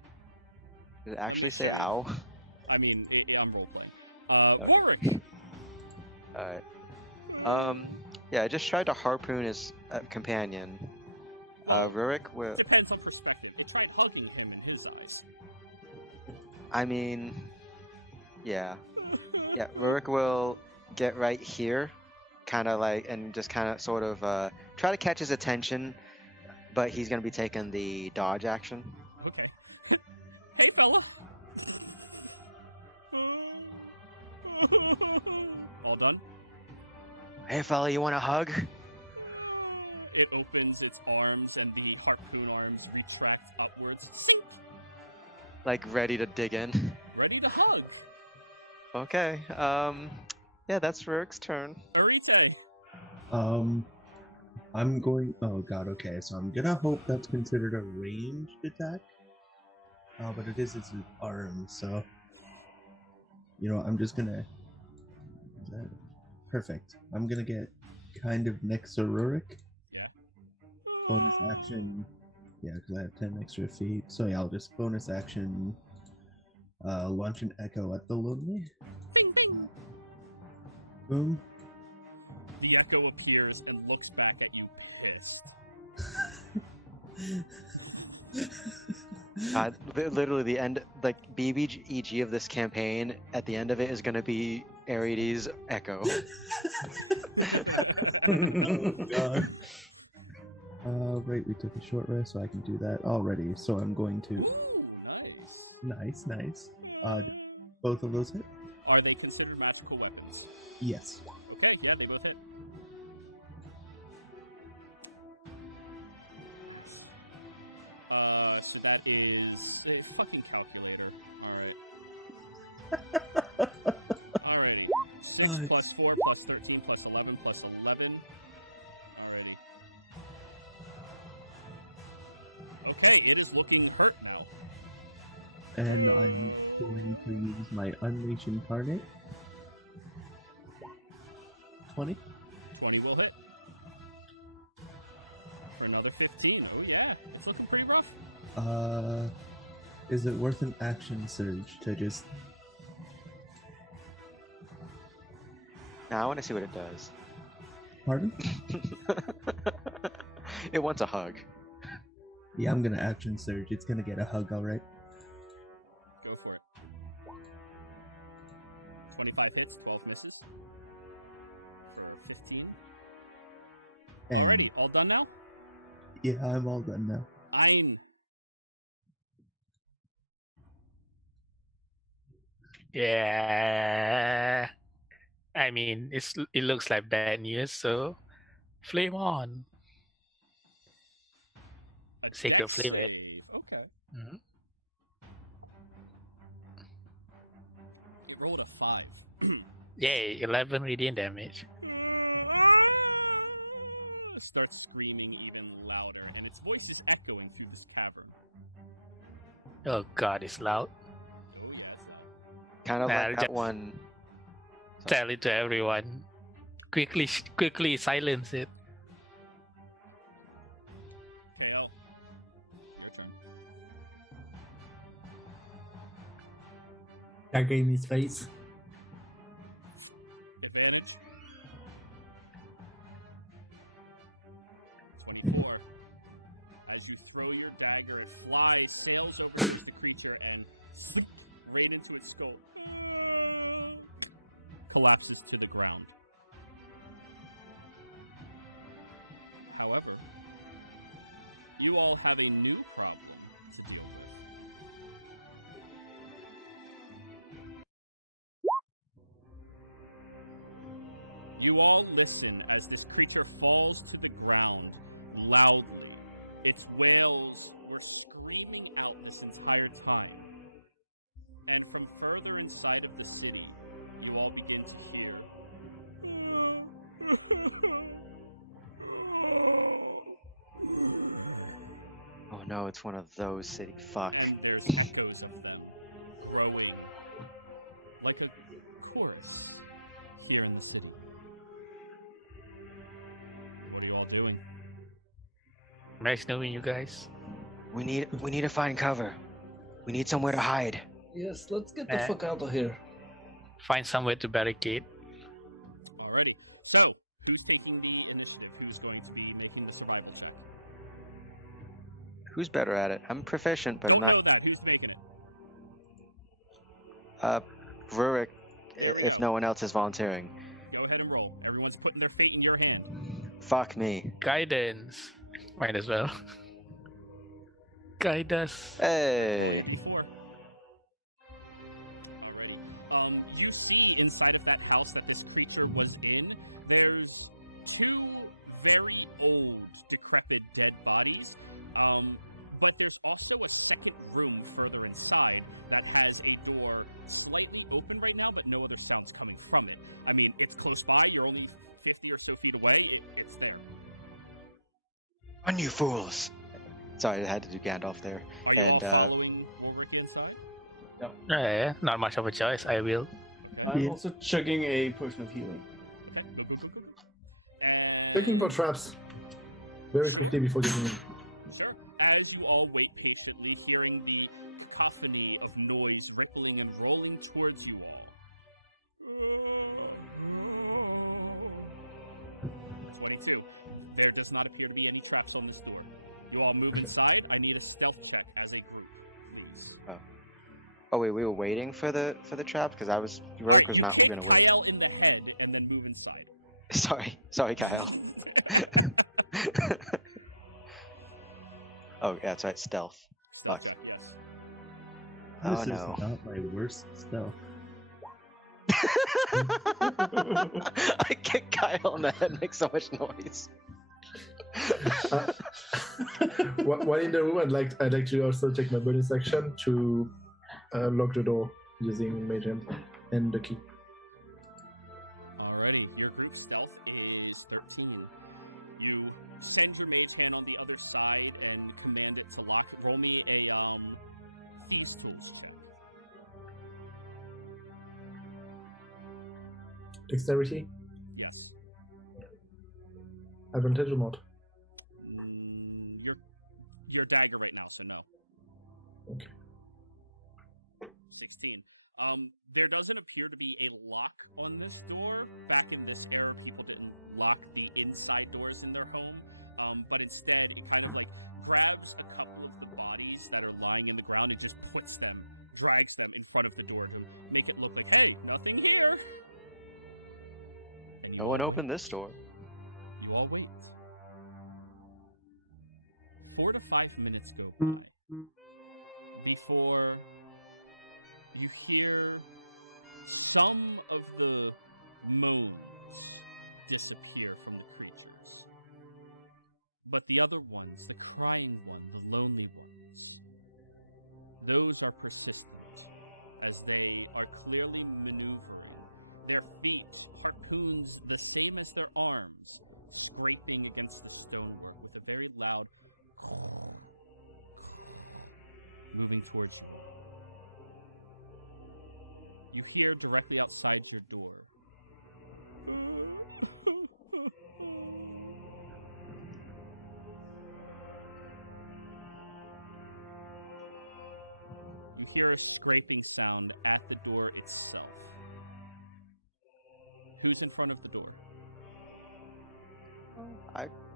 Did it me actually show say you. ow? I mean, I'm role-playing. Warwick! Alright. Yeah, I just tried to harpoon his companion. Well, Rurik will. depends on perspective. It tried hugging him in his eyes. I mean, yeah. Yeah, Rurik will get right here, kind of like, and just kind of sort of try to catch his attention, but he's gonna be taking the dodge action. Okay. Hey, fella! All done? Hey, fella, you want a hug? It opens its arms and the harpoon arms retract upwards. Sink! Like ready to dig in. Ready to hug. Okay. Yeah, that's Rurik's turn. Arite. I'm going. Oh god. Okay, so I'm gonna hope that's considered a ranged attack. But it is his arm, so I'm just gonna. Perfect. I'm gonna get kind of next to Rurik. Yeah. Bonus action. Yeah, because I have 10 extra feet. So yeah, I'll just bonus action. Launch an echo at the lonely. Bing, bing. Boom. The echo appears and looks back at you, pissed. Literally, the end, like BBEG of this campaign, at the end of it is going to be Arides' echo. Oh god. Right, we took a short rest, so I can do that already. So I'm going to. Ooh, nice. Nice. Both of those hit? Are they considered magical weapons? Yes. Okay, yeah, they both hit. So that is a fucking calculator. All right. Alrighty. 6 plus 4 plus 13 plus 11 plus 11. Alrighty. Okay, it is looking hurt now. And I'm going to use my Unleash Incarnate. 20. 20 will hit. For another 15. Oh yeah, it's looking pretty rough. Is it worth an action surge to just... Now I want to see what it does. Pardon? It wants a hug. Yeah, I'm gonna action surge. It's gonna get a hug, alright. Go for it. 25 hits, 12 misses. For 15. And Alrighty, all done now? yeah, I'm all done now. Ein. Yeah. I mean, it looks like bad news, so flame on. A Take your dex flame. save. Okay. Mhm. It rolled a 5. Yay, 11 radiant damage. Starts screaming even louder, and its voice is echoing through this cavern. Oh god, it's loud. Oh yeah, it's loud. Kind of Nah, like that just- one. Tell it to everyone. Quickly silence it. KL, your turn. Dagger in his face. Advantage. 24. As you throw your dagger, it flies, sails over towards the creature, and slink right into its skull. Collapses to the ground. However, you all have a new problem to deal with. You all listen as this creature falls to the ground loudly. Its wails were screaming out this entire time. And from further inside of the city, you all begin to hear. Oh no, it's one of those city fuck. And there's echoes of them growing like a chorus here in the city. What are you all doing? Nice knowing you guys. we need to find cover. We need somewhere to hide. Yes, let's get the Eh. fuck out of here. Find somewhere to barricade. Alrighty. So, who's taking the initiative? Who's going to be making the survival check? Who's better at it? I'm proficient, but Don't not, know that. Who's making it? Rurik. There we if go. no one else is volunteering. Go ahead and roll. Everyone's putting their fate in your hand. Fuck me. Guidance. Might as well. Guide us. Hey. Roll your d4. Alrighty. You see inside of that house that this creature was in, there's 2 very old, decrepit, dead bodies. But there's also a second room further inside that has a door slightly open right now, but no other sounds coming from it. I mean, it's close by. You're only 50 or so feet away. It's there. Run, you fools! Sorry, I had to do Gandalf there. Are you all following Warwick inside? Yeah, not much of a choice. I will. Okay. I'm also chugging a potion of healing. Okay. Go. And Looking for traps. Very Sure. quickly before getting in. Sure. As you all wait patiently, hearing the cacophony of noise rippling and rolling towards you all. 22. There does not appear to be any traps on this door. You all move inside. I need a stealth check as a group, please. Oh wait, we were waiting for the trap because I was. All right, you kick Kyle in the head and then move inside. Sorry, Kyle. Oh yeah, that's right. Stealth. Stealth check, yes. Oh, This no. is not my worst stealth. I kick Kyle in the head. Makes so much noise. While in the room, I'd like to also take my bonus action to lock the door using Mage Hand and the key. Alrighty, your group stealth is 13. You send your mage hand on the other side and command it to lock. Roll me a Thieves' Tools check. Dexterity? Yes. Advantage or not? Your dagger right now, so no. Okay. 16. There doesn't appear to be a lock on this door. Back in this era, people didn't lock the inside doors in their home, but instead it kind of like grabs a couple of the bodies that are lying in the ground and just drags them in front of the door to make it look like, hey, nothing here. And you No all one wait. opened this door. You all wait. 4 to 5 minutes go by before you hear some of the moans disappear from the creatures. But the other ones, the crying one, the lonely ones, those are persistent as they are clearly maneuvering. Their feet, harpoons the same as their arms, scraping against the stonework with a very loud moving towards you all. You hear directly outside your door. You hear a scraping sound at the door itself. Who's in front of the door?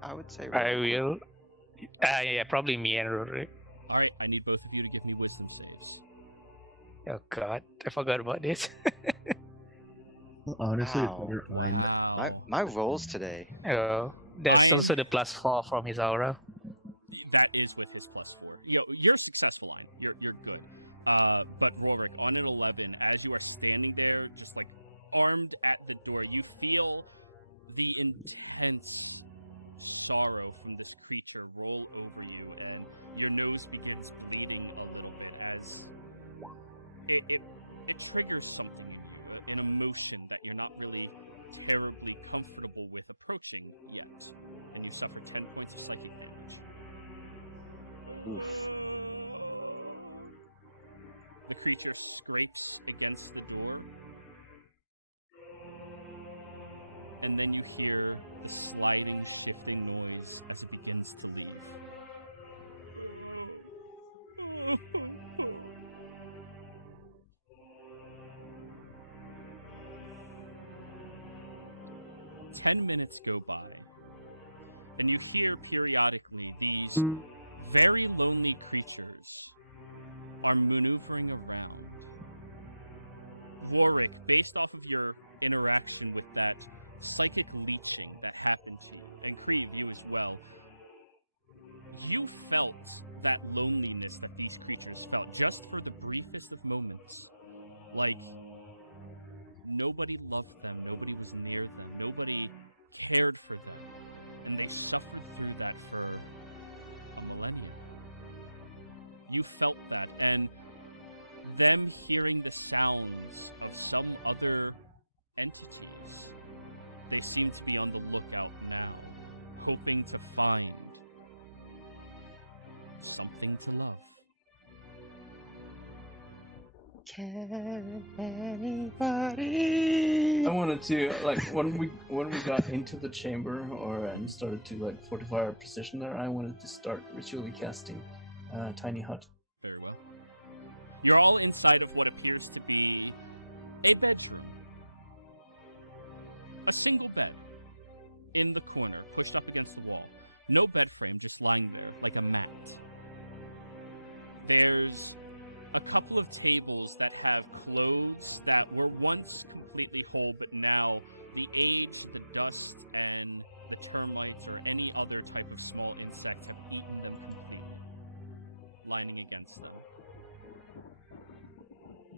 I would say. I will. Yeah, probably me and Rory. All right, I need both of you to give me wisdom saves. Oh god, I forgot about this. Well, honestly, Wow. it's better. Wow. My rolls today. Oh, that's I'm- also the +4 from his aura. That is with his +4. You're successful, Line. You're good. But Rorik, on an 11, as you are standing there, just like armed at the door, you feel the intense sorrow from this creature roll over you, and your nose begins bleeding a little bit as it triggers something in you, an emotion that you're not really terribly comfortable with approaching yet, and you suffer 10 points of psychic damage. The creature scrapes against the door, and then you hear the sliding, shifting noise as it begins to leave. 10 minutes go by, and you hear periodically these very lonely creatures are maneuvering around. Warwick, based off of your interaction with that psychic leeching that happened to you, and Kreve, you as well, you felt that loneliness that these creatures felt just for the briefest of moments. Like, nobody loved them, nobody was near them, nobody cared for them, and they suffered through that for a millennia. You felt that, and them hearing the sounds of some other entities, they seem to be on the lookout now, hoping to find something to love. Can anybody? I wanted to when we got into the chamber and started to fortify our position there. I wanted to start ritually casting tiny hut. Very well. You're all inside of what appears to be a bedroom. A single bed in the corner, pushed up against the wall. No bed frame, just lying there like a mat. There's a couple of tables that have clothes that were once completely whole, but now the age, the dust, and the termites or any other type of small insect have eaten them completely, lining against them.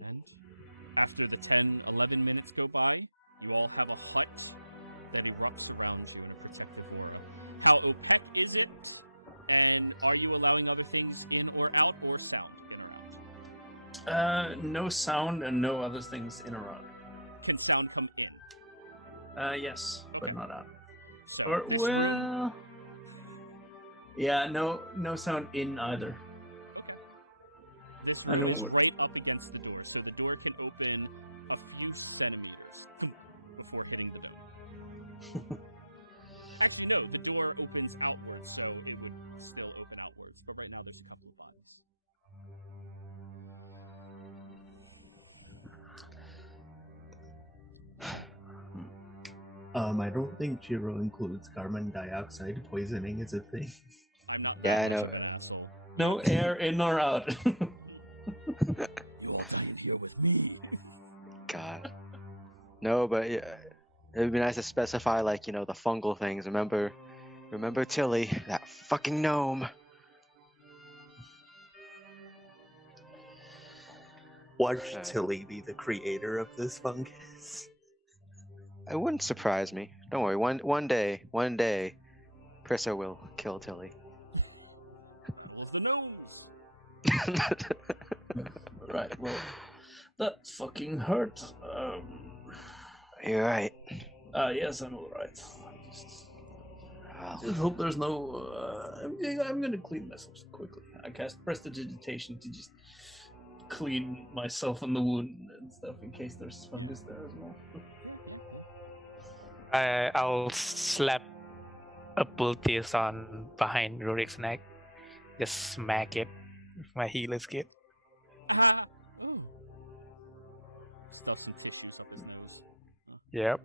And after the 10, 11 minutes go by, you all have a hut that erupts around you in a protective aura. How opaque is it? And are you allowing other things in or out, or sound in or out? No sound and no other things in or out. Can sound come in? Yes. Okay. But not out. So room. Yeah, no sound in either. Okay. This room is right up against the door, so the door can open a few centimeters before hitting the dome. Actually, no, the door opens outwards, so it would still open outwards. But right now, there's a couple of bodies. I don't think Jiro includes carbon dioxide poisoning as a thing. I'm not that much of an asshole. No air in or out. You all die in here with me. God. No, but yeah, it would be nice to specify, the fungal things. Remember Tilly, that fucking gnome. Watch Tilly be the creator of this fungus. It wouldn't surprise me. Don't worry. One day, Prissa will kill Tilly. Battle of the Gnomes. Right. Well, that fucking hurt. You're right. Yes, I'm all right. Just hope there's no. I'm gonna clean myself quickly. I cast Prestidigitation to just clean myself on the wound and stuff in case there's fungus there as well. Yeah. I'll slap a poultice on behind Rurik's neck. Just smack it with my healer's kit. Ah! Oh. Stuff some tissues up his nose. Huh. Yep.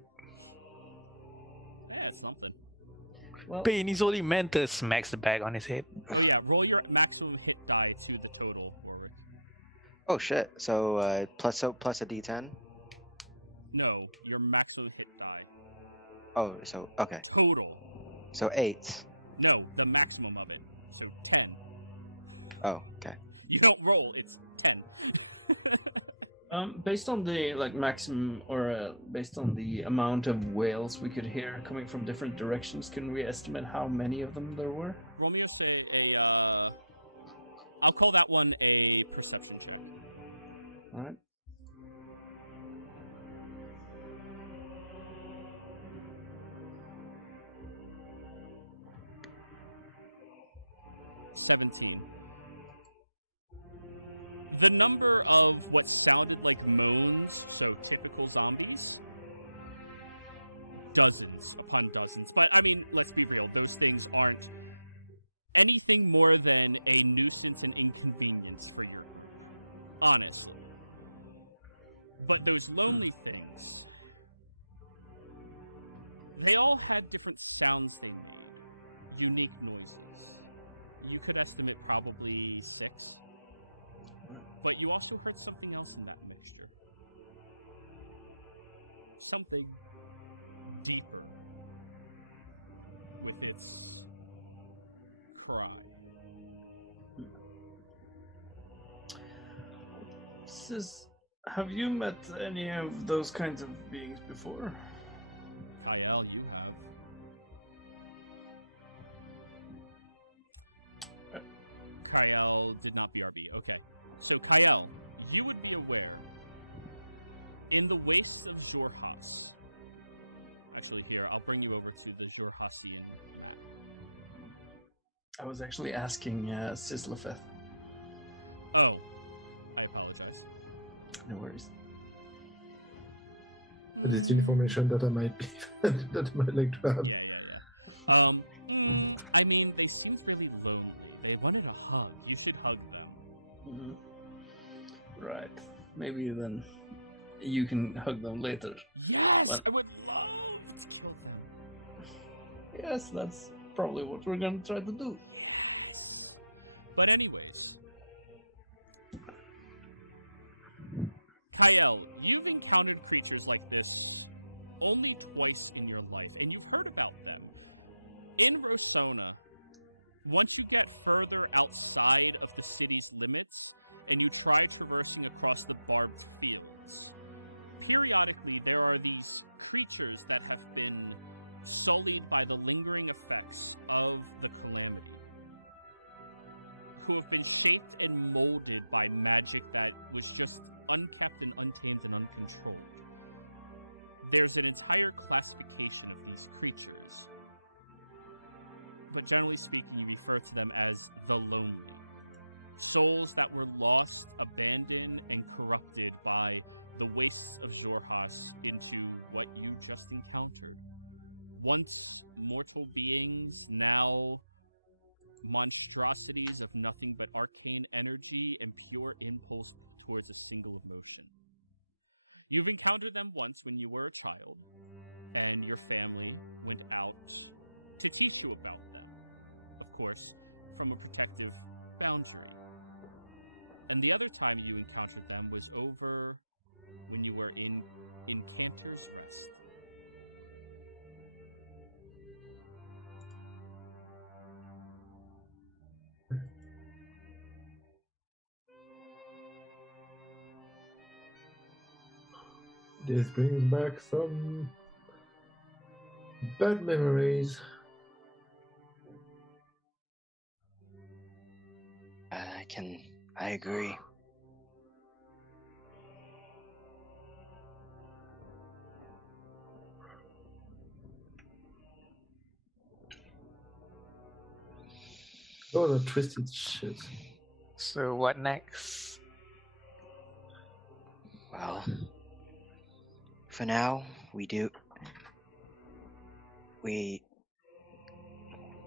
Yeah, it's something. Well, Pain is only meant to smacks the bag on his head. Oh yeah, roll your maximum hit die to the total, Warwick. Oh shit. So plus a D10. No, your maximum hit die. Oh, so okay. Total. So 8. No, the maximum of it. So 10. Oh, okay. You don't roll, it's 10. based on the maximum, or based on the amount of whales we could hear coming from different directions, can we estimate how many of them there were? Roll me I'll call that one a perception check. All right. $17. The number of what sounded like moans, so typical zombies, dozens upon dozens. But, I mean, let's be real. Those things aren't anything more than a nuisance and inconvenience for your group. Honestly. But those lonely things, they all had different sounds they made. Unique noises. You could estimate probably 6. But you also heard something else in that mixture. Something deeper with its cry. Have you met any of those kinds of beings before? Kyle, you have. Kyle did not BRB. Okay. So, Kyle, you would be aware, in the wastes of Xhorhas... Actually, here, I'll bring you over to the Xhorhasian map. I was actually asking Sislafeth. Oh, I apologize. No worries. But it's information that I might be that I might like to have. Yeah. I mean, they seemed really lonely. They wanted a hug. You should hug them. Mm-hmm. Right. Maybe then you can hug them later. Yes! I would love to kill them. Yes, that's probably what we're gonna try to do. Yes! But anyways... Kyle, you've encountered creatures like this only twice in your life, and you've heard about them. In Rossona, once you get further outside of the city's limits, and you try traversing across the barbed fields, periodically there are these creatures that have been sullied by the lingering effects of the calamity, who have been shaped and molded by magic that was just unkept and untamed and uncontrolled. There's an entire classification of these creatures, but generally speaking, you refer to them as the lonely. Souls that were lost, abandoned, and corrupted by the wastes of Xhorhas into what you just encountered. Once mortal beings, now monstrosities of nothing but arcane energy and pure impulse towards a single emotion. You've encountered them once when you were a child, and your family went out to teach you about them. Of course, from a protective boundary. And the other time you encountered them was over when you were in Cantor's Rest. This brings back some bad memories. I agree. Those are twisted shit. So what next? Well, for now, we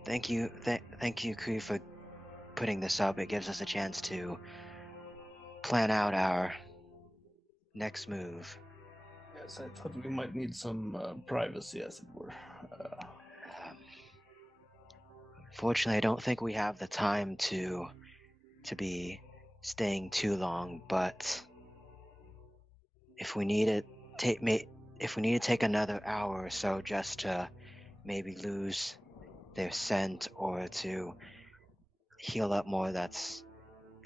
thank you, Kree, for putting this up. It gives us a chance to plan out our next move. Yes, I thought we might need some privacy, as it were. Fortunately, I don't think we have the time to be staying too long. But if we need to take another hour or so just to maybe lose their scent or to heal up more, that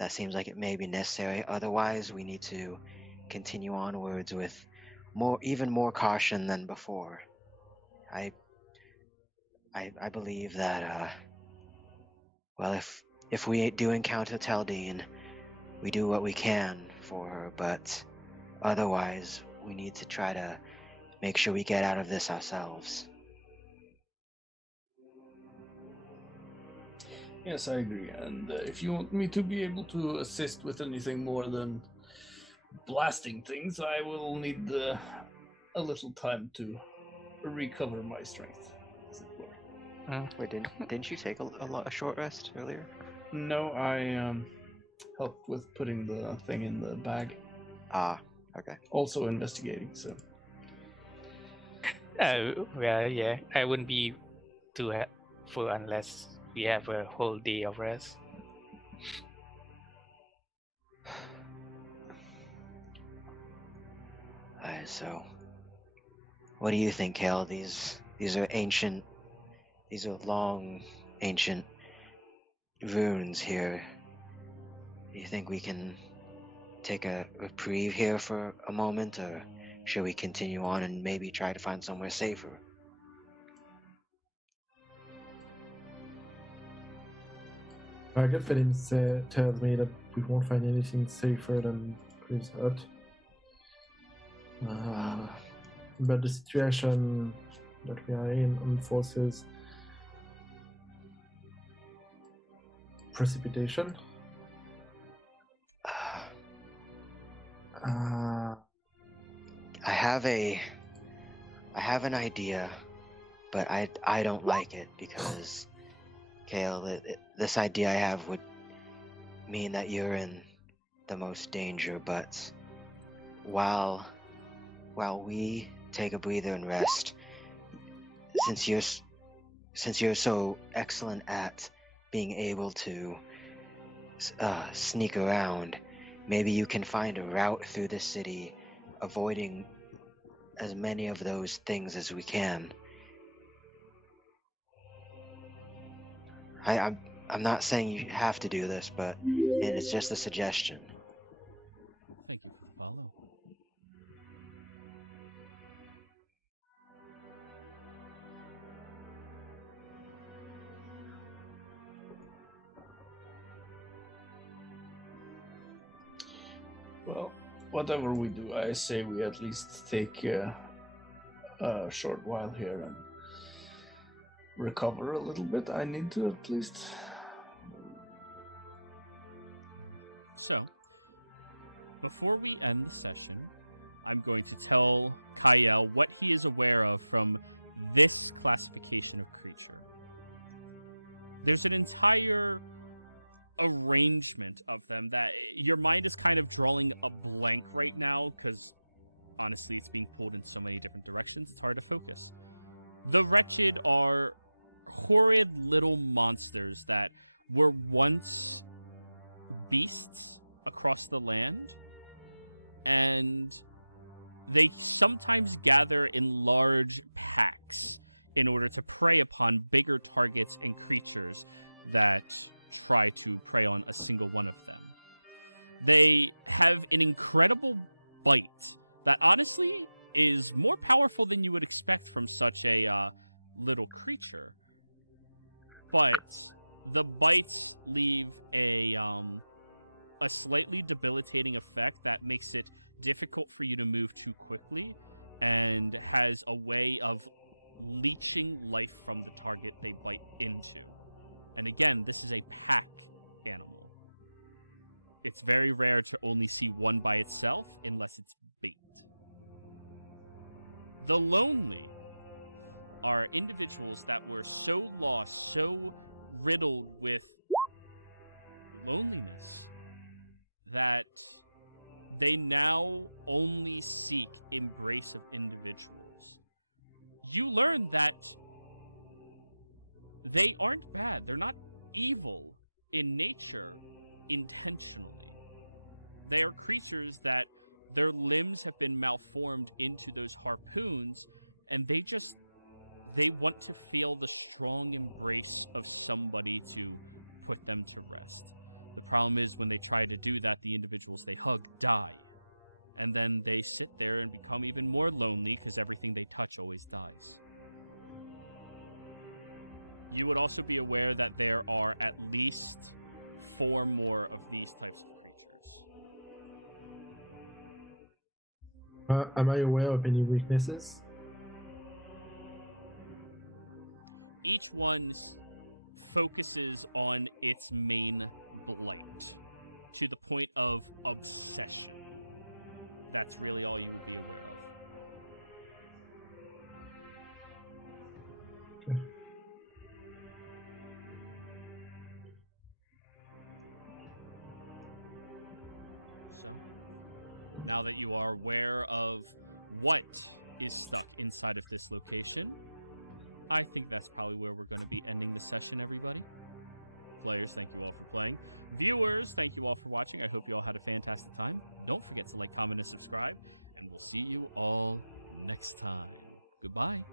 seems like it may be necessary. Otherwise, we need to continue onwards with even more caution than before. I believe that well, if we do encounter Tal'Dorei, we do what we can for her, but otherwise we need to try to make sure we get out of this ourselves. Yes, I agree. And if you want me to be able to assist with anything more than blasting things, I will need a little time to recover my strength, as it were. Wait, didn't you take a short rest earlier? No, I helped with putting the thing in the bag. Ah, okay. Also investigating, so. Well, yeah, I wouldn't be too full unless we have a whole day of rest. So, what do you think, Kale? These are ancient. These are long, ancient runes here. Do you think we can take a reprieve here for a moment, or should we continue on and maybe try to find somewhere safer? My gut feeling tells me that we won't find anything safer than Chris' hut. But the situation that we are in enforces precipitation. I have an idea, but I don't like it because, Kale, this idea I have would mean that you're in the most danger. But while we take a breather and rest, since you're so excellent at being able to sneak around, maybe you can find a route through the city, avoiding as many of those things as we can. I'm not saying you have to do this, but it is just a suggestion. Thank you for the follow. Well, whatever we do, I say we at least take a short while here and recover a little bit. I need to at least. So, before we end the session, I'm going to tell Kyle what he is aware of from this classification of creature. There's an entire arrangement of them that your mind is kind of drawing a blank right now because honestly it's being pulled in so many different directions it's hard to focus. The wretched are horrid little monsters that were once beasts across the land, and they sometimes gather in large packs in order to prey upon bigger targets and creatures that try to prey on a single one of them. They have an incredible bite that honestly is more powerful than you would expect from such a little creature. But the bites leave a slightly debilitating effect that makes it difficult for you to move too quickly and has a way of leeching life from the target they bite into. And again, this is a pack animal. It's very rare to only see one by itself unless it's bait. The lonely are individuals that were so lost, so riddled with loneliness, that they now only seek embrace of individuals. You learn that they aren't bad. They're not evil in nature intentionally. They are creatures that their limbs have been malformed into those harpoons, and they want to feel the strong embrace of somebody to put them to rest. The problem is when they try to do that, the individuals they hug die. And then they sit there and become even more lonely because everything they touch always dies. You would also be aware that there are at least 4 more of these types of creatures. Am I aware of any weaknesses? Each one focuses on its main blight to the point of obsession. That's really all you would be aware of. Okay. So, now that you are aware of what is stuck inside of this location, I think that's probably where we're going to be ending the session, everybody. Players, thank you all for playing. Viewers, thank you all for watching. I hope you all had a fantastic time. Don't forget to like, comment, and subscribe, and we'll see you all next time. Goodbye.